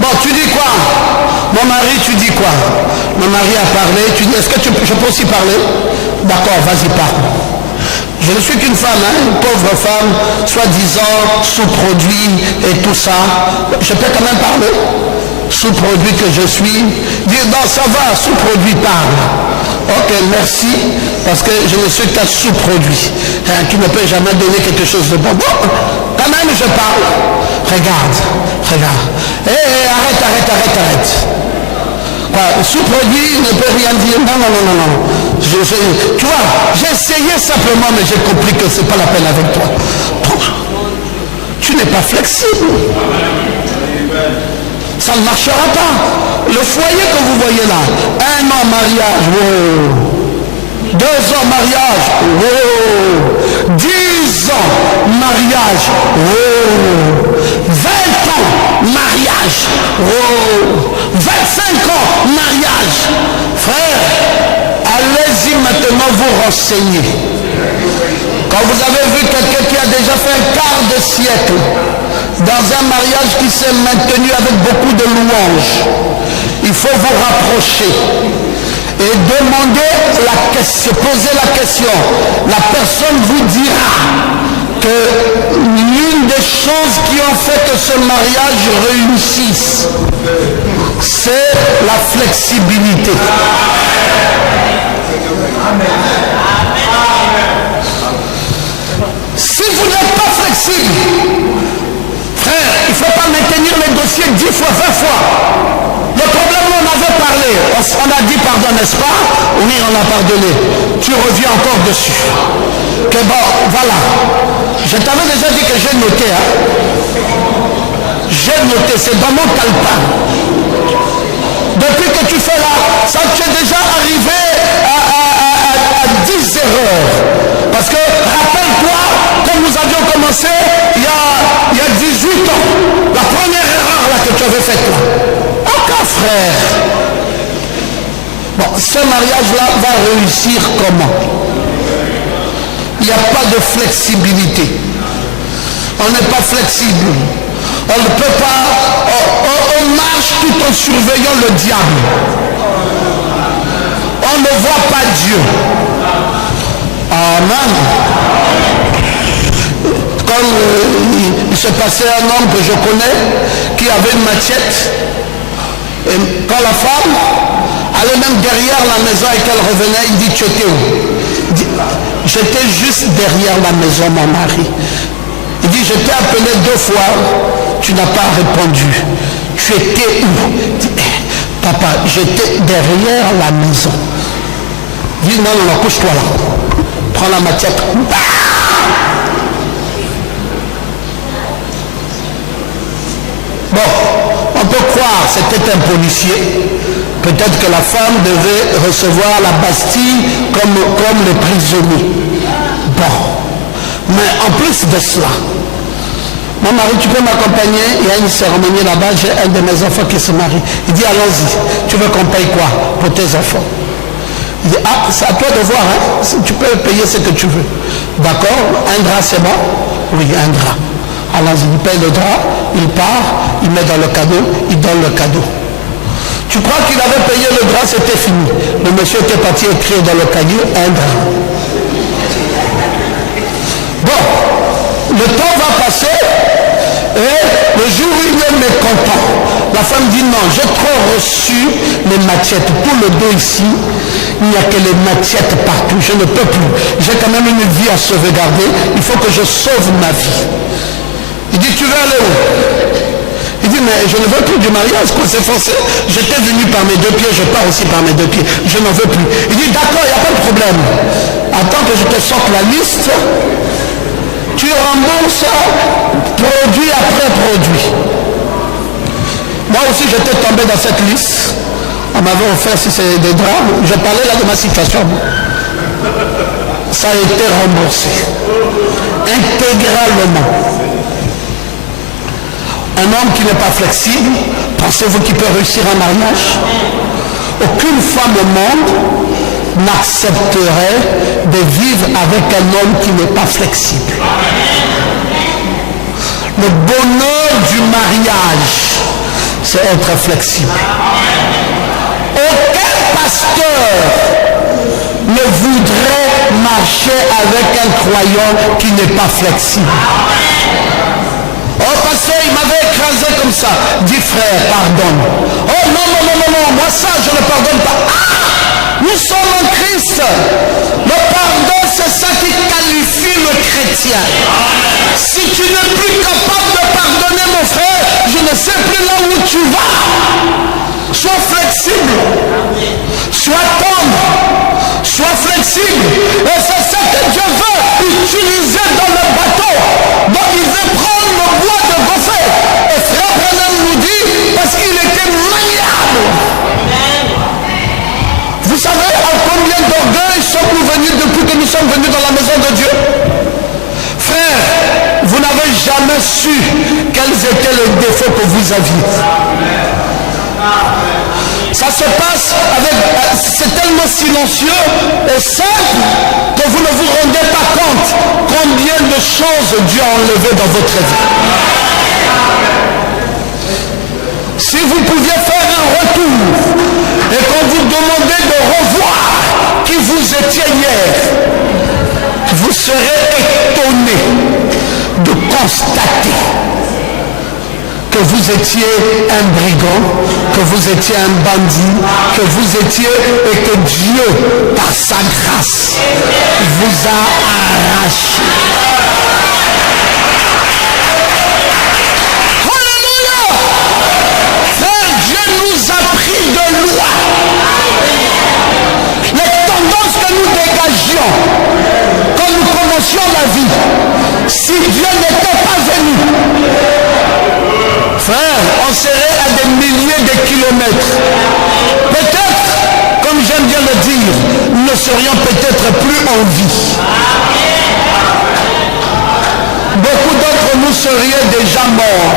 Bon, tu dis quoi? Mon mari, tu dis quoi? Mon mari a parlé, tu dis, est-ce que je peux aussi parler? D'accord, vas-y, parle. Je ne suis qu'une femme, hein, une pauvre femme, soi-disant sous-produit et tout ça. Je peux quand même parler? Sous-produit que je suis. Dire, non, ça va, sous-produit, parle. Ok, merci, parce que je ne suis qu'un sous-produit, hein, qui ne peut jamais donner quelque chose de bon. Bon, quand même, je parle. Regarde. Hé, arrête. Sous-produit ne peut rien dire. Non. Tu vois, j'ai essayé simplement, mais j'ai compris que ce n'est pas la peine avec toi. Tu n'es pas flexible. Ça ne marchera pas. Le foyer que vous voyez là, 1 an mariage, wow. 2 ans mariage, wow. 10 ans mariage, wow. 20 ans mariage, wow. 25 ans mariage. Frère, allez-y maintenant vous renseigner. Quand vous avez vu quelqu'un qui a déjà fait un quart de siècle dans un mariage qui s'est maintenu avec beaucoup de louanges, il faut vous rapprocher et demander la question, poser la question. La personne vous dira que l'une des choses qui ont fait que ce mariage réussisse, c'est la flexibilité. Si vous n'êtes pas flexible, frère, il ne faut pas maintenir les dossiers 10 fois, 20 fois. Le problème, on avait parlé, on a dit pardon, n'est-ce pas? Oui, on a pardonné. Tu reviens encore dessus. Que bon, voilà. Je t'avais déjà dit que j'ai noté. Hein? J'ai noté, c'est dans mon calepin. Depuis que tu fais là, ça tu es déjà arrivé à 10 erreurs. Parce que, rappelle-toi, quand nous avions commencé, il y a 18 ans, la première erreur là, que tu avais faite là. Aucun frère. Bon, ce mariage-là va réussir comment? Il n'y a pas de flexibilité. On n'est pas flexible. On ne peut pas, on marche tout en surveillant le diable. On ne voit pas Dieu. Amen. Comme il se passait un homme que je connais qui avait une machette. Et quand la femme allait même derrière la maison et qu'elle revenait, il dit, tu étais où? Il dit, j'étais juste derrière la maison, mon mari. Il dit, je t'ai appelé 2 fois, tu n'as pas répondu. Tu étais où? Il dit, papa, j'étais derrière la maison. Il dit, non, couche-toi là. Prends la machette. Bon, on peut croire c'était un policier. Peut-être que la femme devait recevoir la Bastille comme les prisonniers. Bon. Mais en plus de cela, mon mari, tu peux m'accompagner? Il y a une cérémonie là-bas, j'ai un de mes enfants qui se marie. Il dit, allons-y. Tu veux qu'on paye quoi pour tes enfants? Il dit, ah, c'est à toi de voir, hein? Tu peux payer ce que tu veux. D'accord? Un drap, c'est bon? Oui, un drap. Allons-y, il paye le drap, il part, il met dans le cadeau, il donne le cadeau. Tu crois qu'il avait payé le drap, c'était fini. Le monsieur était parti écrire dans le cahier un drap. Bon, le temps va passer et le jour où il est mécontent, la femme dit non, j'ai trop reçu les machettes. Tout le dos ici, il n'y a que les machettes partout, je ne peux plus. J'ai quand même une vie à sauvegarder, il faut que je sauve ma vie. Il dit, tu veux aller où? Il dit, mais je ne veux plus du mariage, quoi, c'est forcé. J'étais venu par mes 2 pieds, je pars aussi par mes 2 pieds. Je n'en veux plus. Il dit, d'accord, il n'y a pas de problème. Attends que je te sorte la liste. Tu rembourses produit après produit. Moi aussi, j'étais tombé dans cette liste. On m'avait offert, si c'est des draps, je parlais là de ma situation. Ça a été remboursé. Intégralement. Un homme qui n'est pas flexible, pensez-vous qu'il peut réussir un mariage? Aucune femme au monde n'accepterait de vivre avec un homme qui n'est pas flexible. Le bonheur du mariage, c'est être flexible. Aucun pasteur ne voudrait marcher avec un croyant qui n'est pas flexible. Oh pasteur, il m'avait écrasé comme ça. Dis frère, pardonne. Oh non, moi ça je ne pardonne pas. Ah, nous sommes en Christ. Le pardon, c'est ça qui qualifie le chrétien. Si tu n'es plus capable de pardonner mon frère, je ne sais plus là où tu vas. Sois flexible. Sois tendre. Sois flexible. Et c'est ça que Dieu veut utiliser dans le bateau. Donc il veut prendre le bois de Gopher. Et frère Branham nous dit, parce qu'il était maniable. Vous savez à combien d'orgueil sommes-nous venus depuis que nous sommes venus dans la maison de Dieu? Frère, vous n'avez jamais su quels étaient les défauts que vous aviez. Ça se passe avec... C'est tellement silencieux et simple que vous ne vous rendez pas compte combien de choses Dieu a enlevées dans votre vie. Si vous pouviez faire un retour et qu'on vous demandait de revoir qui vous étiez hier, vous serez étonné de constater que vous étiez un brigand, que vous étiez un bandit, que vous étiez et que Dieu, par sa grâce, vous a arraché. Alléluia! Frère, Dieu nous a pris de loin. Les tendances que nous dégagions quand nous commencions la vie, si Dieu n'était pas venu, frère, on serait à des milliers de kilomètres. Peut-être, comme j'aime bien le dire, nous ne serions peut-être plus en vie. Beaucoup d'entre nous seraient déjà morts.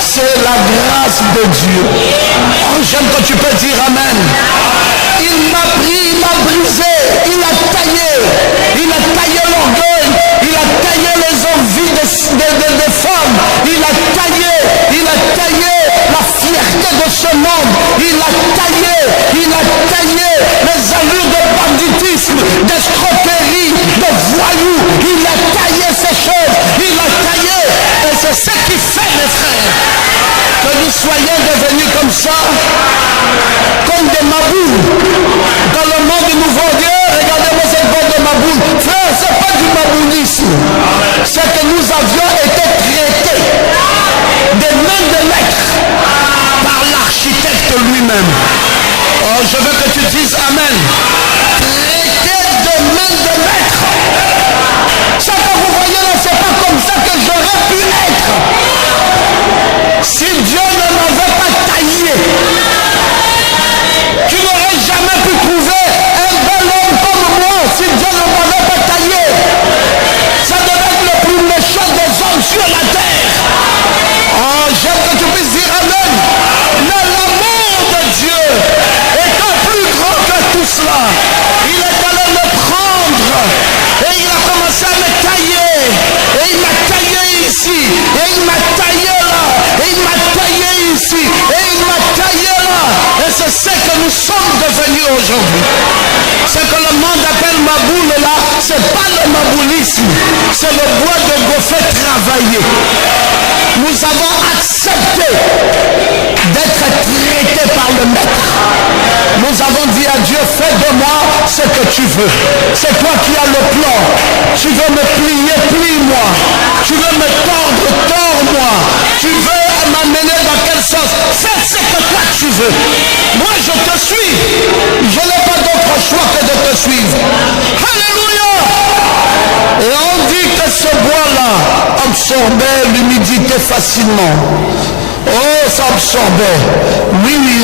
C'est la grâce de Dieu. Oh, j'aime quand tu peux dire Amen. Il m'a pris, il m'a brisé, il a taillé l'orgueil, il a taillé les envies des femmes, il a taillé la fierté de ce monde, il a taillé les allures de banditisme, d'escroquerie, de voyous, il a taillé ces choses, il a taillé, et c'est ce qui fait, mes frères, que nous soyons devenus comme ça, comme des maboules. Dans le monde du nouveau Dieu, regardez-moi cette bande de maboules. Frère, ce n'est pas du maboulisme. C'est que nous avions été traités des mains de maître par l'architecte lui-même. Oh, je veux que tu dises Amen. Traités de mains de maître. Ce que vous voyez là, ce n'est pas comme ça que j'aurais pu être. Si Dieu ne m'avait pas taillé, tu n'aurais jamais pu trouver un bel homme comme moi si Dieu ne m'avait pas taillé. Ça devait être le plus méchant des hommes sur la terre. Oh, j'aime que tu puisses dire Amen. Mais l'amour de Dieu étant plus grand que tout cela, il est allé me prendre et il a commencé à me tailler. Et il m'a taillé ici, et il m'a taillé là, et il m'a taillé ici, et il m'a taillé là. Et c'est ce que nous sommes devenus aujourd'hui. Ce que le monde appelle maboule là, c'est pas le maboulisme, c'est le bois de Gopher travaillé. Nous avons accepté d'être traités par le maître. Nous avons dit à Dieu, fais de moi ce que tu veux. C'est toi qui as le plan. Tu veux me plier, plie-moi. Tu veux me tordre, tords-moi. Tu veux m'amener dans quel sens? Fais ce que toi tu veux. Moi je te suis. Je n'ai pas d'autre choix que de te suivre. Alléluia. Et on dit que ce bois-là absorbait l'humidité facilement. Oh, ça absorbait. Oui, oui,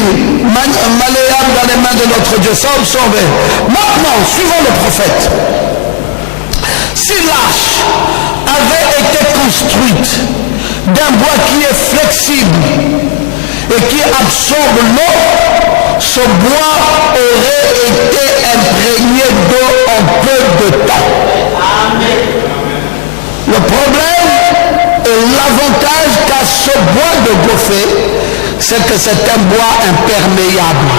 malléable dans les mains de notre Dieu, ça absorbait. Maintenant, suivons le prophète. Si l'arche avait été construite d'un bois qui est flexible et qui absorbe l'eau, ce bois aurait été imprégné d'eau en peu de temps. Le problème et l'avantage qu'a ce bois de Goffé, c'est que c'est un bois imperméable.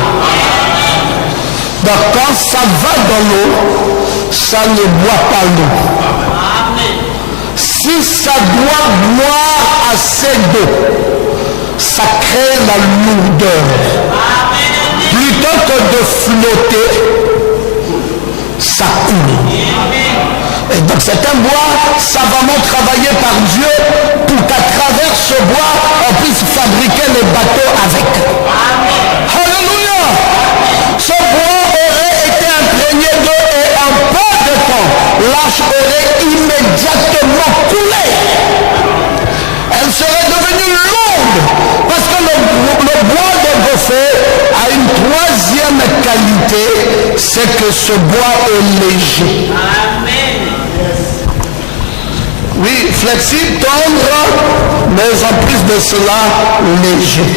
Donc quand ça va dans l'eau, ça ne boit pas l'eau. Si ça doit boire assez d'eau, ça crée la lourdeur. Plutôt que de flotter, ça coule. Et donc c'est un bois savamment travaillé par Dieu pour qu'à travers ce bois, on puisse fabriquer les bateaux avec. Alléluia! Ce bois aurait été imprégné d'eau et en peu de temps, l'arche aurait immédiatement coulé. Elle serait devenue longue parce que le bois de Goffé a une troisième qualité, c'est que ce bois est léger. Oui, flexible, tendre, mais en plus de cela, léger.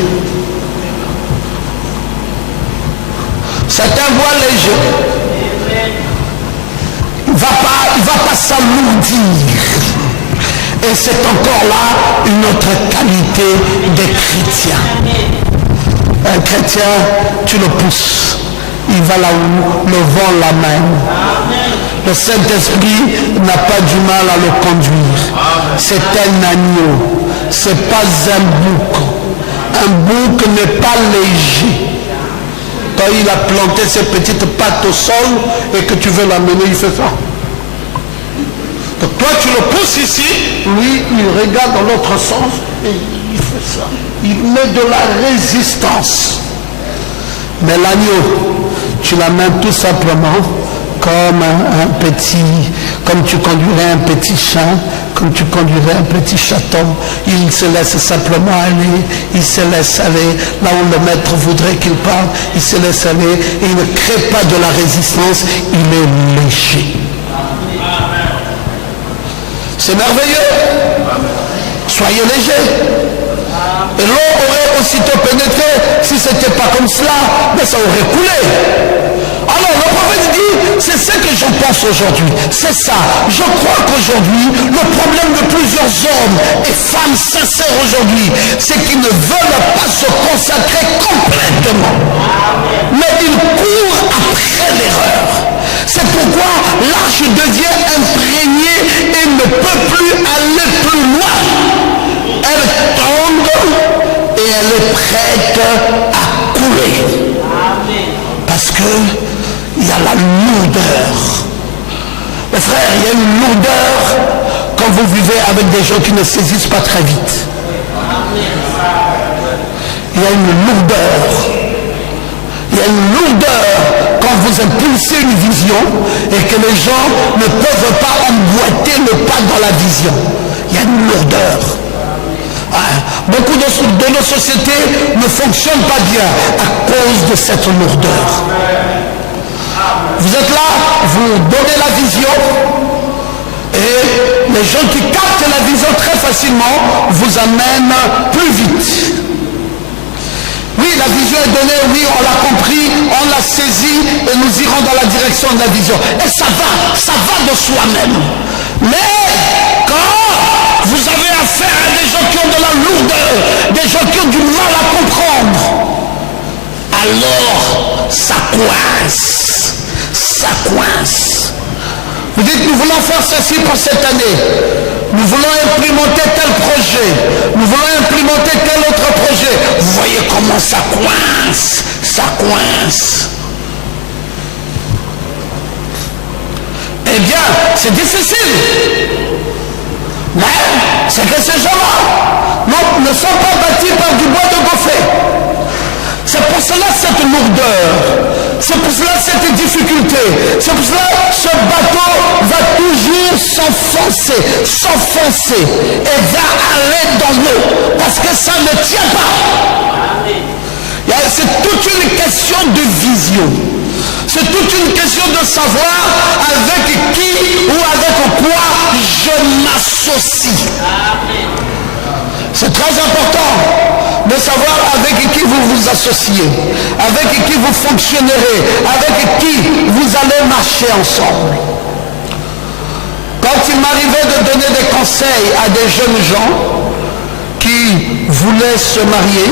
C'est un bois léger. Il ne va pas s'alourdir. Et c'est encore là une autre qualité des chrétiens. Un chrétien, tu le pousses. Il va là où le vent l'amène. Le Saint-Esprit n'a pas du mal à le conduire. C'est un agneau. C'est pas un bouc. Un bouc n'est pas léger. Quand il a planté ses petites pattes au sol et que tu veux l'amener, il fait ça. Donc toi tu le pousses ici, lui il regarde dans l'autre sens et il fait ça. Il met de la résistance. Mais l'agneau, tu l'amènes tout simplement comme un petit, comme tu conduirais un petit chien, comme tu conduirais un petit chaton. Il se laisse simplement aller, il se laisse aller là où le maître voudrait qu'il parte, il se laisse aller et il ne crée pas de la résistance, il est léger. C'est merveilleux. Soyez légers. Et l'eau aurait aussitôt pénétré. Si ce n'était pas comme cela, mais ça aurait coulé. Alors le prophète dit, c'est ce que je pense aujourd'hui. C'est ça. Je crois qu'aujourd'hui, le problème de plusieurs hommes et femmes sincères aujourd'hui, c'est qu'ils ne veulent pas se consacrer complètement. Mais ils courent après l'erreur. C'est pourquoi l'arche devient imprégnée et ne peut plus aller plus loin. Elle tombe et elle est prête à couler. Parce que il y a la lourdeur. Mes frères, il y a une lourdeur quand vous vivez avec des gens qui ne saisissent pas très vite. Il y a une lourdeur. Il y a une lourdeur quand vous impulsez une vision et que les gens ne peuvent pas emboîter le pas dans la vision. Il y a une lourdeur. Beaucoup de nos sociétés ne fonctionnent pas bien à cause de cette lourdeur. Vous êtes là, vous donnez la vision et les gens qui captent la vision très facilement vous amènent plus vite. Oui, la vision est donnée, oui, on l'a compris, on l'a saisi et nous irons dans la direction de la vision. Et ça va de soi-même. Mais quand vous avez affaire à des gens qui ont de la lourdeur, des gens qui ont du mal à comprendre, alors ça coince. Ça coince. Vous dites, nous voulons faire ceci pour cette année. Nous voulons implémenter tel projet. Nous voulons implémenter tel autre projet. Vous voyez comment ça coince. Ça coince. Eh bien, c'est difficile. Mais c'est que ces gens-là ne sont pas bâtis par du bois de Goffé. C'est pour cela cette lourdeur. C'est pour cela cette difficulté. C'est pour cela ce bateau va toujours s'enfoncer et va aller dans l'eau parce que ça ne tient pas. C'est toute une question de vision. C'est toute une question de savoir avec qui ou avec quoi je m'associe. C'est très important de savoir avec qui vous vous associez, avec qui vous fonctionnerez, avec qui vous allez marcher ensemble. Quand il m'arrivait de donner des conseils à des jeunes gens qui voulaient se marier,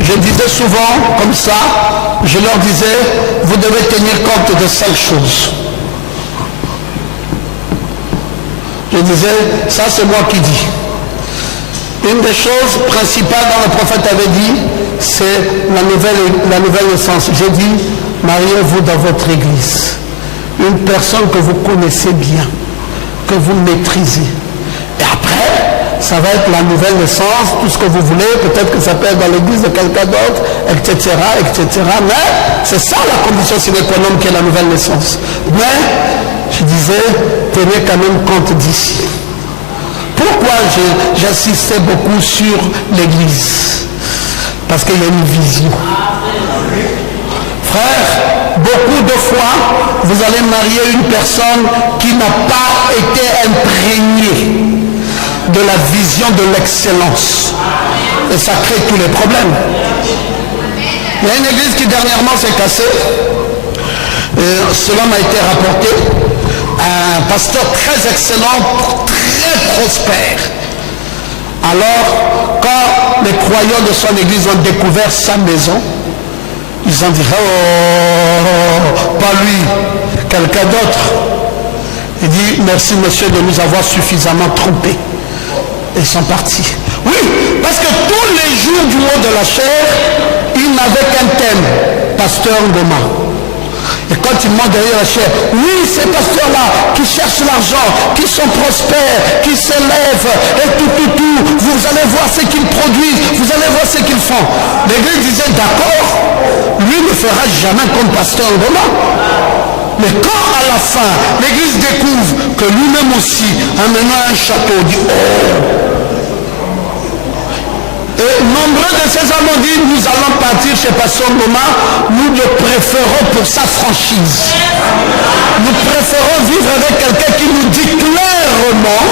je disais souvent comme ça, je leur disais, vous devez tenir compte de 5 choses. Je disais, ça c'est moi qui dis. Une des choses principales dont le prophète avait dit, c'est la nouvelle naissance. J'ai dit, mariez-vous dans votre église. Une personne que vous connaissez bien, que vous maîtrisez. Et après, ça va être la nouvelle naissance, tout ce que vous voulez, peut-être que ça peut être dans l'église de quelqu'un d'autre, etc., etc. Mais c'est ça la condition sine qua non qui est la nouvelle naissance. Mais, je disais, tenez quand même compte d'ici. Pourquoi j'insistais beaucoup sur l'église? Parce qu'il y a une vision. Frère, beaucoup de fois, vous allez marier une personne qui n'a pas été imprégnée de la vision de l'excellence. Et ça crée tous les problèmes. Il y a une église qui dernièrement s'est cassée. Cela m'a été rapporté. Un pasteur très excellent, très prospère. Alors, quand les croyants de son église ont découvert sa maison, ils ont dit, oh, pas lui, quelqu'un d'autre. Il dit, merci monsieur de nous avoir suffisamment trompés. Ils sont partis. Oui, parce que tous les jours du mois de la chair, ils n'avaient qu'un thème, pasteur Ngoma. Et quand ils montent derrière la chair, oui, ces pasteurs-là qui cherchent l'argent, qui sont prospères, qui s'élèvent, et tout, vous allez voir ce qu'ils produisent, vous allez voir ce qu'ils font. L'église disait, d'accord, lui ne fera jamais comme pasteur Ngoma. Mais quand à la fin, l'église découvre que lui-même aussi, en menant un château, dit, oh. Et nombreux de ces hommes ont dit, nous allons partir chez Pasteur Ngoma, nous le préférons pour sa franchise. Nous préférons vivre avec quelqu'un qui nous dit clairement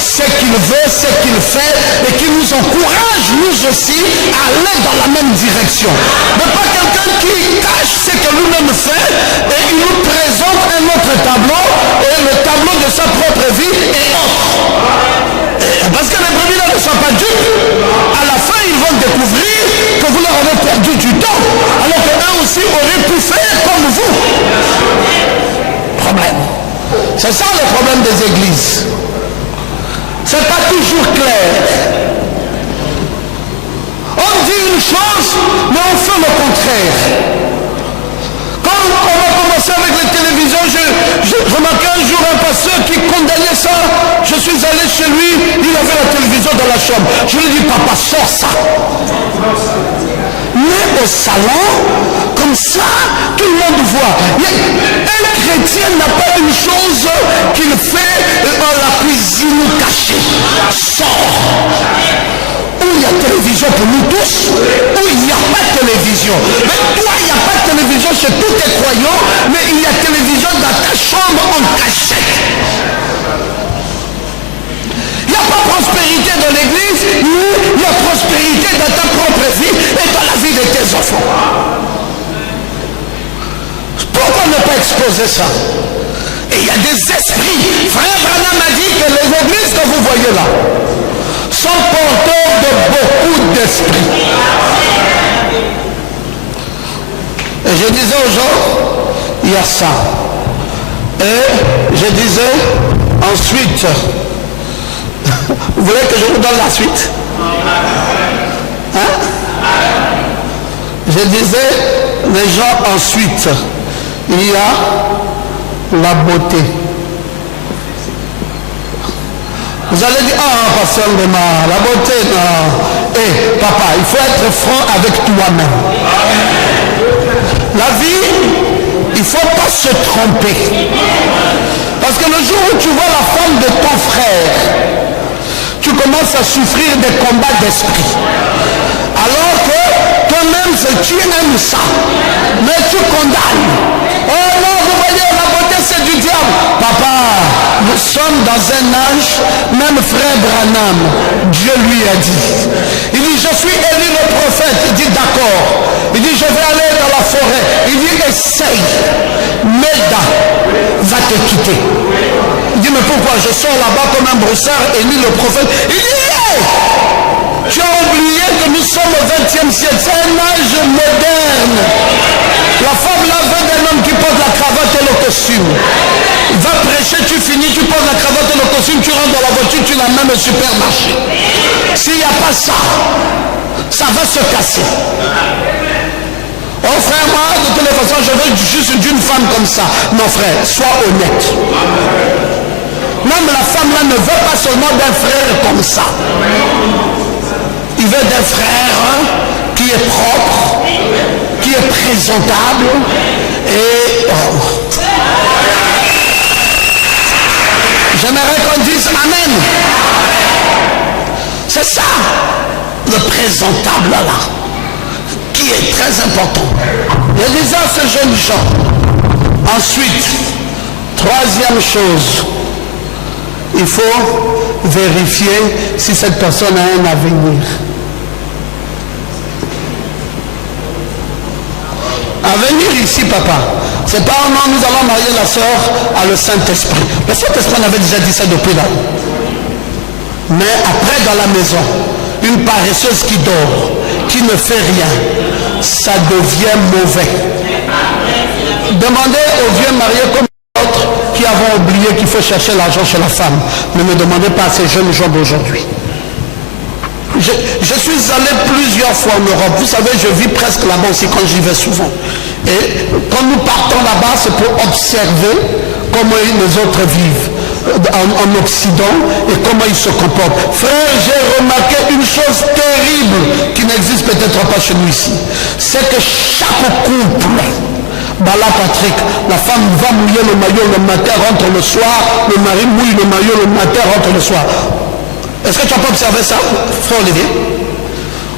ce qu'il veut, ce qu'il fait, et qui nous encourage, nous aussi, à aller dans la même direction. Mais pas quelqu'un qui cache ce que lui-même fait, et il nous présente un autre tableau, et le tableau de sa propre vie est autre. Parce que les brebis ne sont pas dupes. À la fin, ils vont découvrir que vous leur avez perdu du temps, alors qu'eux aussi auraient pu faire comme vous. Problème. C'est ça le problème des églises. C'est pas toujours clair. On dit une chose, mais on fait le contraire. Quand on a commencé avec les télévisions, j'ai remarqué un jour un pasteur qui condamnait ça. Je suis allé chez lui, il avait la télévision dans la chambre. Je lui ai dit, papa, sors ça. Mais au salon, comme ça, tout le monde voit. Un chrétien n'a pas une chose qu'il fait dans la cuisine cachée. Sors. Où il y a télévision pour nous tous, où il n'y a pas de télévision. Mais toi, il n'y a pas de télévision chez tous tes croyants, mais il y a télévision dans ta chambre en cachette. Il n'y a pas prospérité dans l'église, il y a prospérité dans ta propre vie et dans la vie de tes enfants. Pourquoi ne pas exposer ça? Et il y a des esprits. Frère Branham a dit que les églises que vous voyez là sont porteurs de beaucoup d'esprits. Et je disais aux gens, il y a ça. Et je disais, ensuite, vous voulez que je vous donne la suite? Hein? Je disais, les gens ensuite, il y a la beauté. Vous allez dire, ah, pasteur Ngoma, la beauté, non. Eh, papa, il faut être franc avec toi-même. La vie, il ne faut pas se tromper. Parce que le jour où tu vois la femme de ton frère, tu commences à souffrir des combats d'esprit. Alors que toi-même, tu aimes ça. Mais tu condamnes. Oh non, vous voyez, la beauté c'est du diable. Papa, nous sommes dans un âge, même frère Branham, Dieu lui a dit. Il dit, je suis Élie le prophète. Il dit, d'accord. Il dit, je vais aller dans la forêt. Il dit, essaye. Meda va te quitter. Il dit, mais pourquoi? Je sors là-bas comme un broussard, Élie le prophète. Il dit, hey, tu as oublié que nous sommes au 20e siècle. C'est un âge moderne. La femme là veut d'un homme qui porte la cravate et le costume. Il va prêcher, tu finis, tu portes la cravate et le costume, tu rentres dans la voiture, tu l'amènes au supermarché. S'il n'y a pas ça, ça va se casser. Oh frère, moi, de toute façon, je veux juste d'une femme comme ça. Non frère, sois honnête. Même la femme là ne veut pas seulement d'un frère comme ça. Il veut d'un frère qui est propre, qui est présentable et... Oh. J'aimerais qu'on dise Amen. C'est ça, le présentable là, qui est très important. Je disais à ce jeune gens. Ensuite, troisième chose, il faut vérifier si cette personne a un avenir. Avenir ici, papa. C'est pas non, nous allons marier la sœur à le Saint-Esprit. Le Saint-Esprit avait déjà dit ça depuis là. Mais après, dans la maison, une paresseuse qui dort, qui ne fait rien, ça devient mauvais. Demandez aux vieux mariés comme d'autres qui avons oublié qu'il faut chercher l'argent chez la femme. Ne me demandez pas à ces jeunes gens d'aujourd'hui. Je suis allé plusieurs fois en Europe. Vous savez, je vis presque là-bas aussi quand j'y vais souvent. Et quand nous partons là-bas, c'est pour observer comment les autres vivent en Occident et comment ils se comportent. Frère, j'ai remarqué une chose terrible qui n'existe peut-être pas chez nous ici. C'est que chaque couple, Bala Patrick, la femme va mouiller le maillot le matin, rentre le soir, le mari mouille le maillot le matin, rentre le soir. Est-ce que tu n'as pas observé ça, frère Olivier?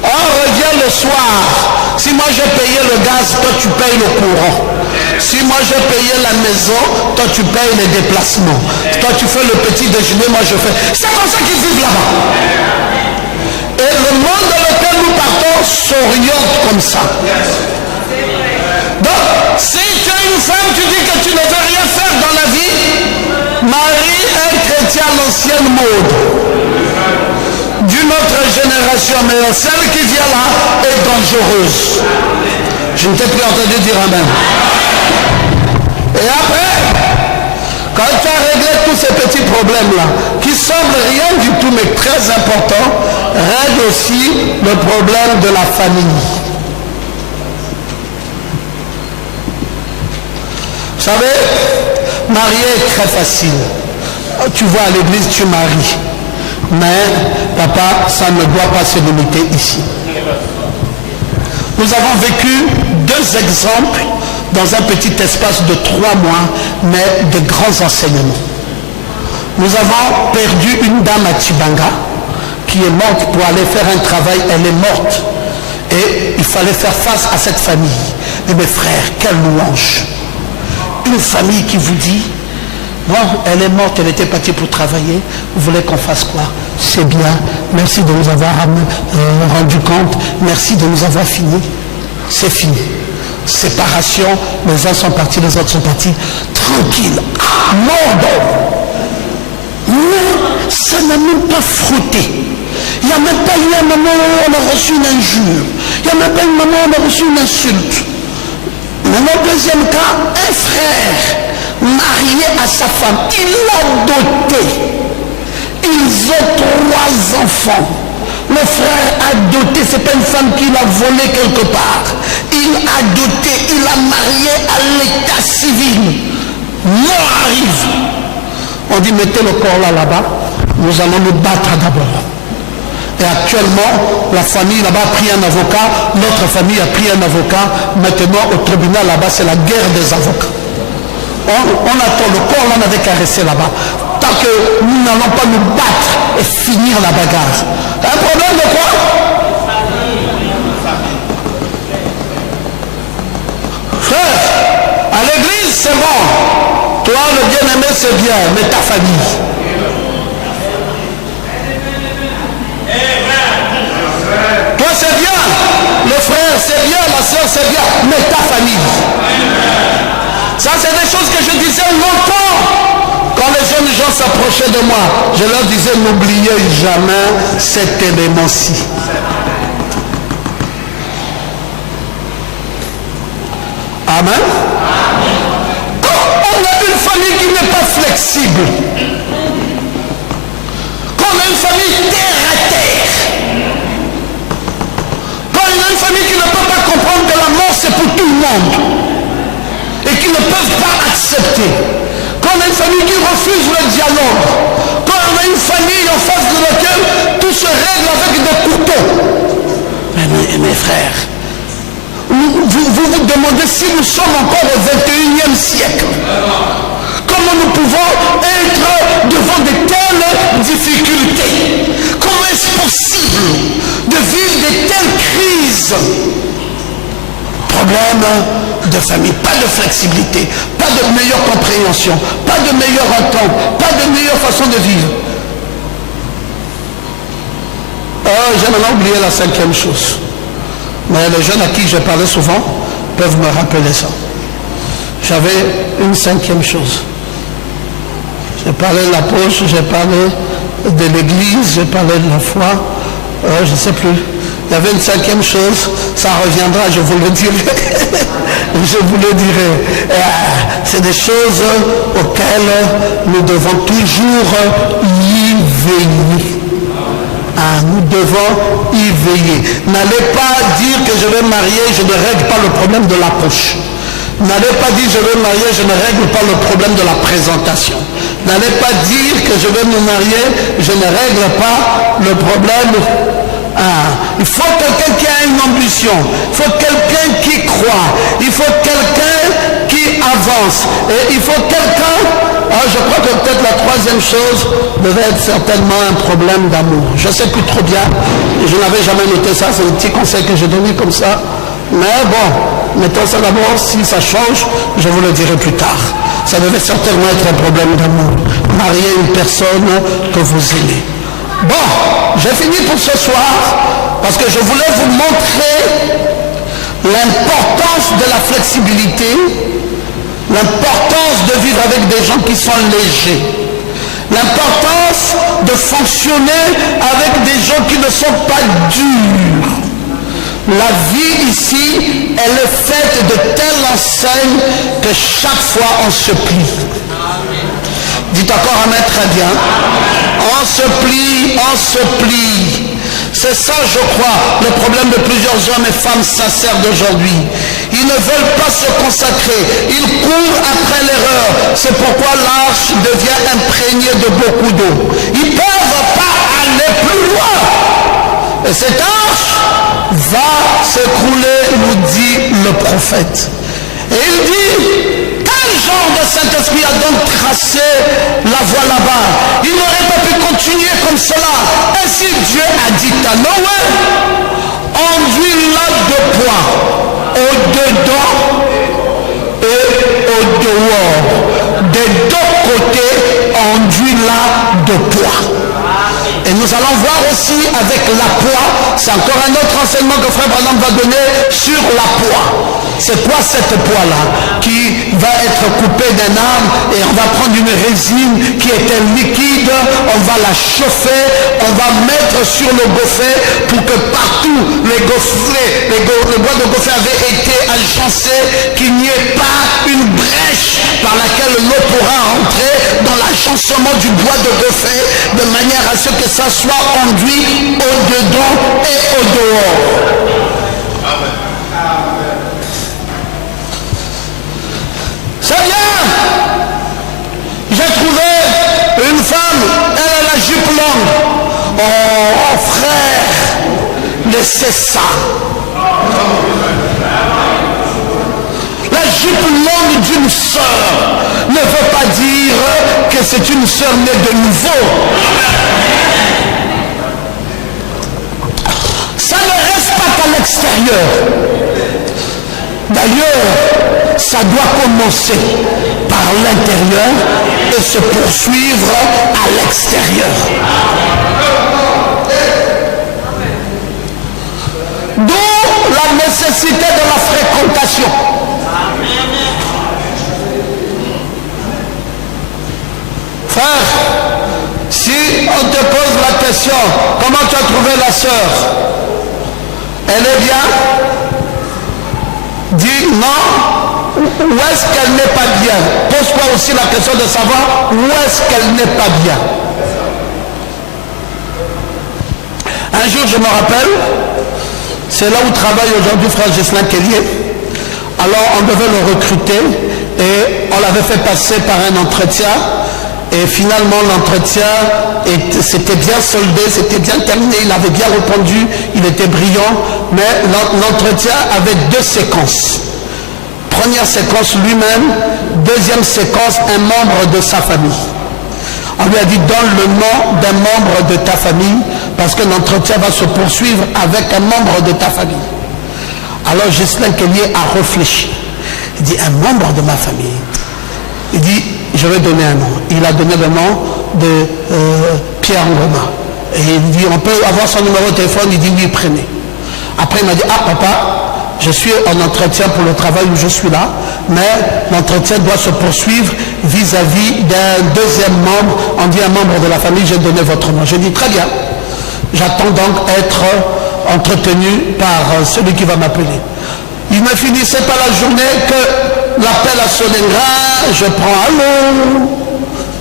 On revient le soir. Si moi j'ai payé le gaz, toi tu payes le courant. Si moi j'ai payé la maison, toi tu payes les déplacements. Toi tu fais le petit déjeuner, moi je fais. C'est comme ça qu'ils vivent là-bas. Et le monde dans lequel nous partons s'oriente comme ça. Donc, si tu es une femme, tu dis que tu ne veux rien faire dans la vie, marie un chrétien à l'ancienne mode. D'une autre génération, mais celle qui vient là est dangereuse. Je ne t'ai plus entendu dire Amen. Et après, quand tu as réglé tous ces petits problèmes-là, qui semblent rien du tout, mais très importants, règle aussi le problème de la famille. Vous savez, marier est très facile. Tu vas à l'église, tu maries. Mais, papa, ça ne doit pas se limiter ici. Nous avons vécu deux exemples dans un petit espace de 3 mois, mais de grands enseignements. Nous avons perdu une dame à Tibanga qui est morte pour aller faire un travail. Elle est morte. Et il fallait faire face à cette famille. Et mes frères, quelle louange! Une famille qui vous dit, bon, elle est morte, elle était partie pour travailler, vous voulez qu'on fasse quoi? C'est bien, merci de nous avoir rendu compte, merci de nous avoir fini. C'est fini. Séparation, les uns sont partis, les autres sont partis. Tranquille, mort d'homme. Mais ça n'a même pas frotté. Il n'y a même pas eu un moment où on a reçu une injure. Il n'y a même pas eu un moment où on a reçu une insulte. Maintenant, deuxième cas, un frère marié à sa femme, il l'a doté. Ils ont 3 enfants. Le frère a doté, c'est pas une femme qu'il a volé quelque part. Il a doté, il a marié à l'état civil. Mort arrive. On dit mettez le corps là-bas, nous allons nous battre d'abord. Et actuellement, la famille là-bas a pris un avocat, notre famille a pris un avocat. Maintenant, au tribunal là-bas, c'est la guerre des avocats. On attend, le corps là n'avait qu'à rester là-bas. Tant que nous n'allons pas nous battre et finir la bagarre. Un problème de quoi? Frère, à l'église c'est bon. Toi le bien-aimé c'est bien, mais ta famille. Toi c'est bien, le frère c'est bien, la soeur c'est bien, mais ta famille. Ça c'est des choses que je disais longtemps. Quand les jeunes gens s'approchaient de moi, je leur disais n'oubliez jamais cet élément-ci. Amen. Quand on a une famille qui n'est pas flexible, quand on a une famille terre à terre, quand on a une famille qui ne peut pas comprendre que la mort c'est pour tout le monde et qui ne peuvent pas accepter, quand on a une famille qui refuse le dialogue, quand on a une famille en face de laquelle tout se règle avec des couteaux. Mes frères, vous vous demandez si nous sommes encore au 21e siècle. Comment nous pouvons être devant de telles difficultés? Comment est-ce possible de vivre de telles crises? Problème de famille, pas de flexibilité, pas de meilleure compréhension, pas de meilleure entente, pas de meilleure façon de vivre. J'ai maintenant oublié la 5e chose. Mais les jeunes à qui je parlais souvent peuvent me rappeler ça. J'avais une 5e chose. J'ai parlé de l'apôtre, j'ai parlé de l'église, j'ai parlé de la foi. Je ne sais plus. Il y avait une 5e chose, ça reviendra, je vous le dirai. Je vous le dirai. C'est des choses auxquelles nous devons toujours y veiller. Nous devons y veiller. N'allez pas dire que je vais marier, je ne règle pas le problème de la poche. N'allez pas dire je vais marier, je ne règle pas le problème de la présentation. N'allez pas dire que je vais me marier, je ne règle pas le problème. Il faut quelqu'un qui a une ambition, il faut quelqu'un qui croit, il faut quelqu'un qui avance, et il faut quelqu'un, je crois que peut-être la 3e chose devait être certainement un problème d'amour. Je ne sais plus trop bien, je n'avais jamais noté ça, c'est un petit conseil que j'ai donné comme ça, mais bon, mettons ça d'abord, si ça change, je vous le dirai plus tard. Ça devait certainement être un problème d'amour, marier une personne que vous aimez. Bon, j'ai fini pour ce soir parce que je voulais vous montrer l'importance de la flexibilité, l'importance de vivre avec des gens qui sont légers, l'importance de fonctionner avec des gens qui ne sont pas durs. La vie ici, elle est faite de telle enseigne que chaque fois on se plie. Dites encore amen très bien. On se plie, on se plie. C'est ça, je crois, le problème de plusieurs hommes et femmes sincères d'aujourd'hui. Ils ne veulent pas se consacrer. Ils courent après l'erreur. C'est pourquoi l'arche devient imprégnée de beaucoup d'eau. Ils ne peuvent pas aller plus loin. Et cette arche va s'écrouler, nous dit le prophète. Et il dit, quel genre de Saint-Esprit a donc tracé la voie là-bas? Il n'aurait pas pu continuer comme cela. Ainsi Dieu a dit à Noé, enduis-la de poids, au-dedans et au-dehors. Des deux côtés, enduis-la de poids. Et nous allons voir aussi avec la poix, c'est encore un autre enseignement que Frère Branham va donner sur la poix. C'est quoi cette poix-là qui va être coupée d'un arbre et on va prendre une résine qui était liquide, on va la chauffer, on va mettre sur le gofret pour que partout le bois de gofret avait été agencé, qu'il n'y ait pas une brèche par laquelle l'eau pourra entrer dans l'agencement du bois de gofret, de manière à ce que ça soit enduit au-dedans et au-dehors. Amen. C'est bien. J'ai trouvé une femme, elle a la jupe longue. Oh frère, c'est ça. La jupe longue d'une sœur ne veut pas dire que c'est une sœur née de nouveau. Ça ne reste pas qu'à l'extérieur. D'ailleurs, ça doit commencer par l'intérieur et se poursuivre à l'extérieur. D'où la nécessité de la fréquentation. Frère, si on te pose la question, comment tu as trouvé la sœur? Elle est bien? Dis non. Où est-ce qu'elle n'est pas bien? Pose-toi aussi la question de savoir où est-ce qu'elle n'est pas bien. Un jour, je me rappelle, c'est là où travaille aujourd'hui frère Ghislain Kellier. Alors, on devait le recruter et on l'avait fait passer par un entretien. Et finalement, l'entretien s'était bien soldé, c'était bien terminé, il avait bien répondu, il était brillant, mais l'entretien avait deux séquences. Première séquence lui-même, deuxième séquence, un membre de sa famille. On lui a dit, donne le nom d'un membre de ta famille, parce que l'entretien va se poursuivre avec un membre de ta famille. Alors Ghislain Kellier a réfléchi. Il dit, un membre de ma famille. Il dit, je vais donner un nom. Il a donné le nom de Pierre Ngoma. Et il dit, on peut avoir son numéro de téléphone? Il dit, oui, prenez. Après, il m'a dit, ah papa, je suis en entretien pour le travail où je suis là, mais l'entretien doit se poursuivre vis-à-vis d'un deuxième membre. On dit un membre de la famille, j'ai donné votre nom. J'ai dit, très bien. J'attends donc être entretenu par celui qui va m'appeler. Il ne finissait pas la journée que l'appel à Solengra, je prends, allô,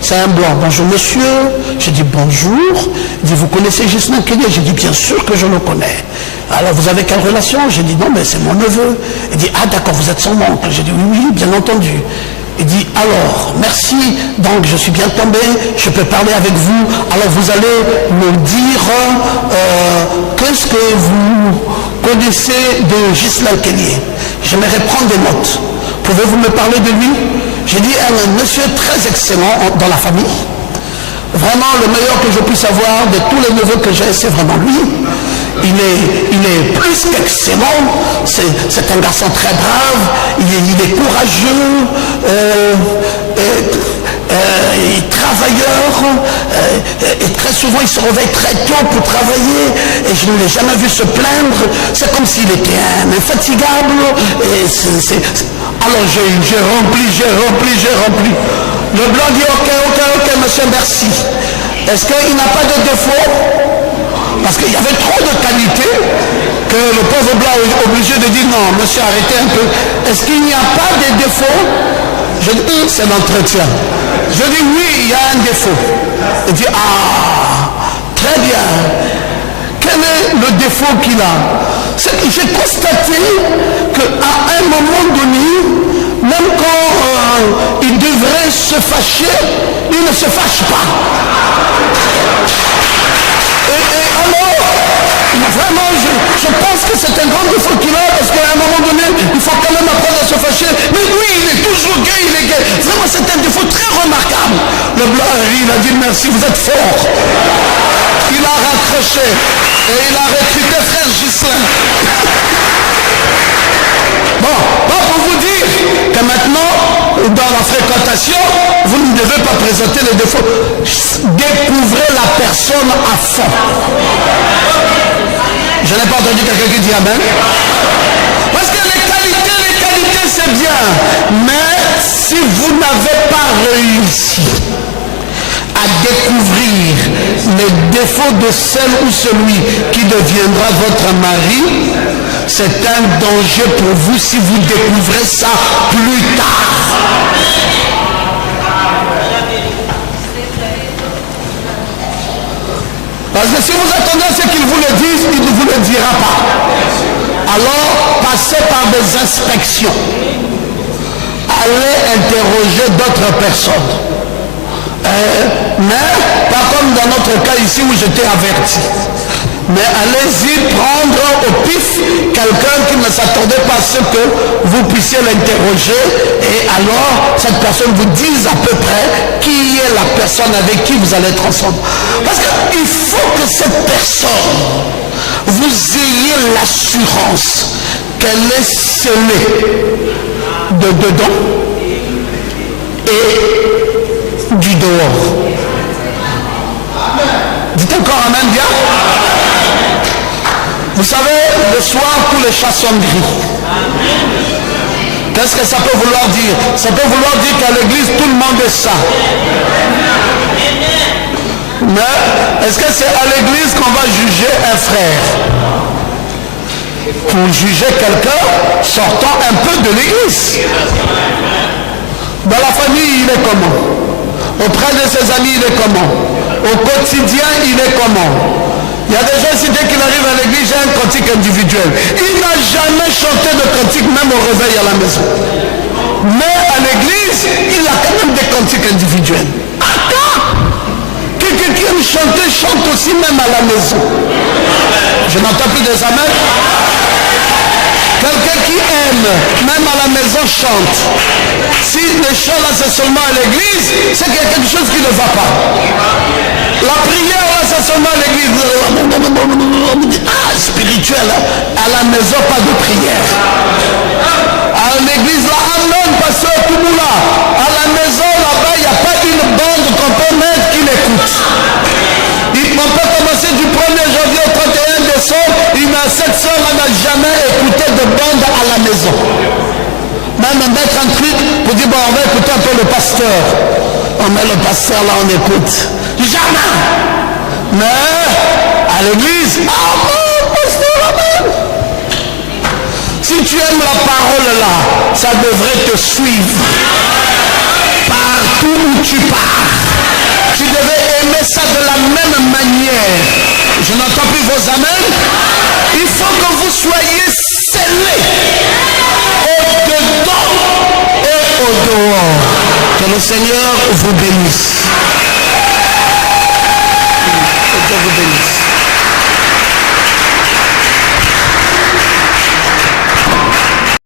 c'est un blanc, bonjour monsieur, je dis bonjour, il dit vous connaissez Ghislain Kellier? J'ai dit bien sûr que je le connais. Alors vous avez quelle relation? J'ai dit non mais c'est mon neveu. Il dit ah d'accord, vous êtes son oncle. J'ai dit oui oui bien entendu. Il dit alors merci, donc je suis bien tombé, je peux parler avec vous, alors vous allez me dire qu'est-ce que vous connaissez de Ghislain Kellier? J'aimerais prendre des notes. Pouvez-vous me parler de lui? J'ai dit un monsieur très excellent dans la famille. Vraiment le meilleur que je puisse avoir de tous les neveux que j'ai, c'est vraiment lui. Il est plus qu'excellent, c'est un garçon très brave, il est courageux, travailleur, et très souvent il se réveille très tôt pour travailler, et je ne l'ai jamais vu se plaindre, c'est comme s'il était infatigable, alors j'ai rempli. Le blanc dit ok monsieur, merci. Est-ce qu'il n'a pas de défaut? Parce qu'il y avait trop de qualités que le pauvre blanc est obligé de dire non, monsieur, arrêtez un peu. Est-ce qu'il n'y a pas de défaut? Je dis, c'est l'entretien. Je dis, oui, il y a un défaut. Il dit, ah, très bien. Quel est le défaut qu'il a? C'est que j'ai constaté qu'à un moment donné, même quand il devrait se fâcher, il ne se fâche pas. Et alors, vraiment, je pense que c'est un grand défaut qu'il a, parce qu'à un moment donné, il faut quand même apprendre à se fâcher. Mais lui, il est toujours gay, il est gay. Vraiment, c'est un défaut très remarquable. Le blanc, il a dit merci, vous êtes fort. Il a raccroché et il a recruté frère Ghislain. Bon, pas pour vous dire que maintenant, dans la fréquentation, vous ne devez pas présenter les défauts. Découvrez la personne à fond. Je n'ai pas entendu quelqu'un qui dit amen. Parce que les qualités c'est bien. Mais si vous n'avez pas réussi à découvrir les défauts de celle ou celui qui deviendra votre mari, c'est un danger pour vous si vous découvrez ça plus tard. Parce que si vous attendez à ce qu'il vous le dise, il ne vous le dira pas. Alors, passez par des inspections. Allez interroger d'autres personnes. Mais pas comme dans notre cas ici où j'étais averti. Mais allez-y prendre au pif quelqu'un qui ne s'attendait pas à ce que vous puissiez l'interroger et alors cette personne vous dise à peu près qui est la personne avec qui vous allez être ensemble. Parce qu'il faut que cette personne, vous ayez l'assurance qu'elle est scellée de dedans et du dehors. Dites encore amen bien. Vous savez, le soir, tous les chats sont gris. Qu'est-ce que ça peut vouloir dire? Ça peut vouloir dire qu'à l'église, tout le monde est ça. Mais est-ce que c'est à l'église qu'on va juger un frère? Pour juger quelqu'un sortant un peu de l'église. Dans la famille, il est comment? Auprès de ses amis, il est comment? Au quotidien, il est comment? Il y a des gens ici, dès qu'il arrive à l'église, j'ai un cantique individuel. Il n'a jamais chanté de cantique, même au réveil à la maison. Mais à l'église, il a quand même des cantiques individuels. Attends! Quelqu'un qui aime chanter, chante aussi même à la maison. Je n'entends plus des amens. Quelqu'un qui aime, même à la maison, chante. Si les chants là, c'est seulement à l'église, c'est qu'il y a quelque chose qui ne va pas. La prière là, c'est seulement à l'église. Ah, spirituel. À la maison, pas de prière. À l'église là, amen, pasteur Toumoula. À la maison là-bas, il n'y a pas une bande qu'on peut mettre qui l'écoute. On peut commencer du 1er janvier au 31 décembre. Cette soeur n'a jamais écouté de bande à la maison. Même mettre un truc pour dire, bon, on va écouter un peu le pasteur. On met le pasteur là, on écoute. Jamais. Mais à l'église, amen, pasteur, amen. Si tu aimes la parole là, ça devrait te suivre. Partout où tu pars. Tu devais aimer ça de la même manière. Je n'entends plus vos amens. Il faut que vous soyez scellés au dedans et au dehors. Que le Seigneur vous bénisse.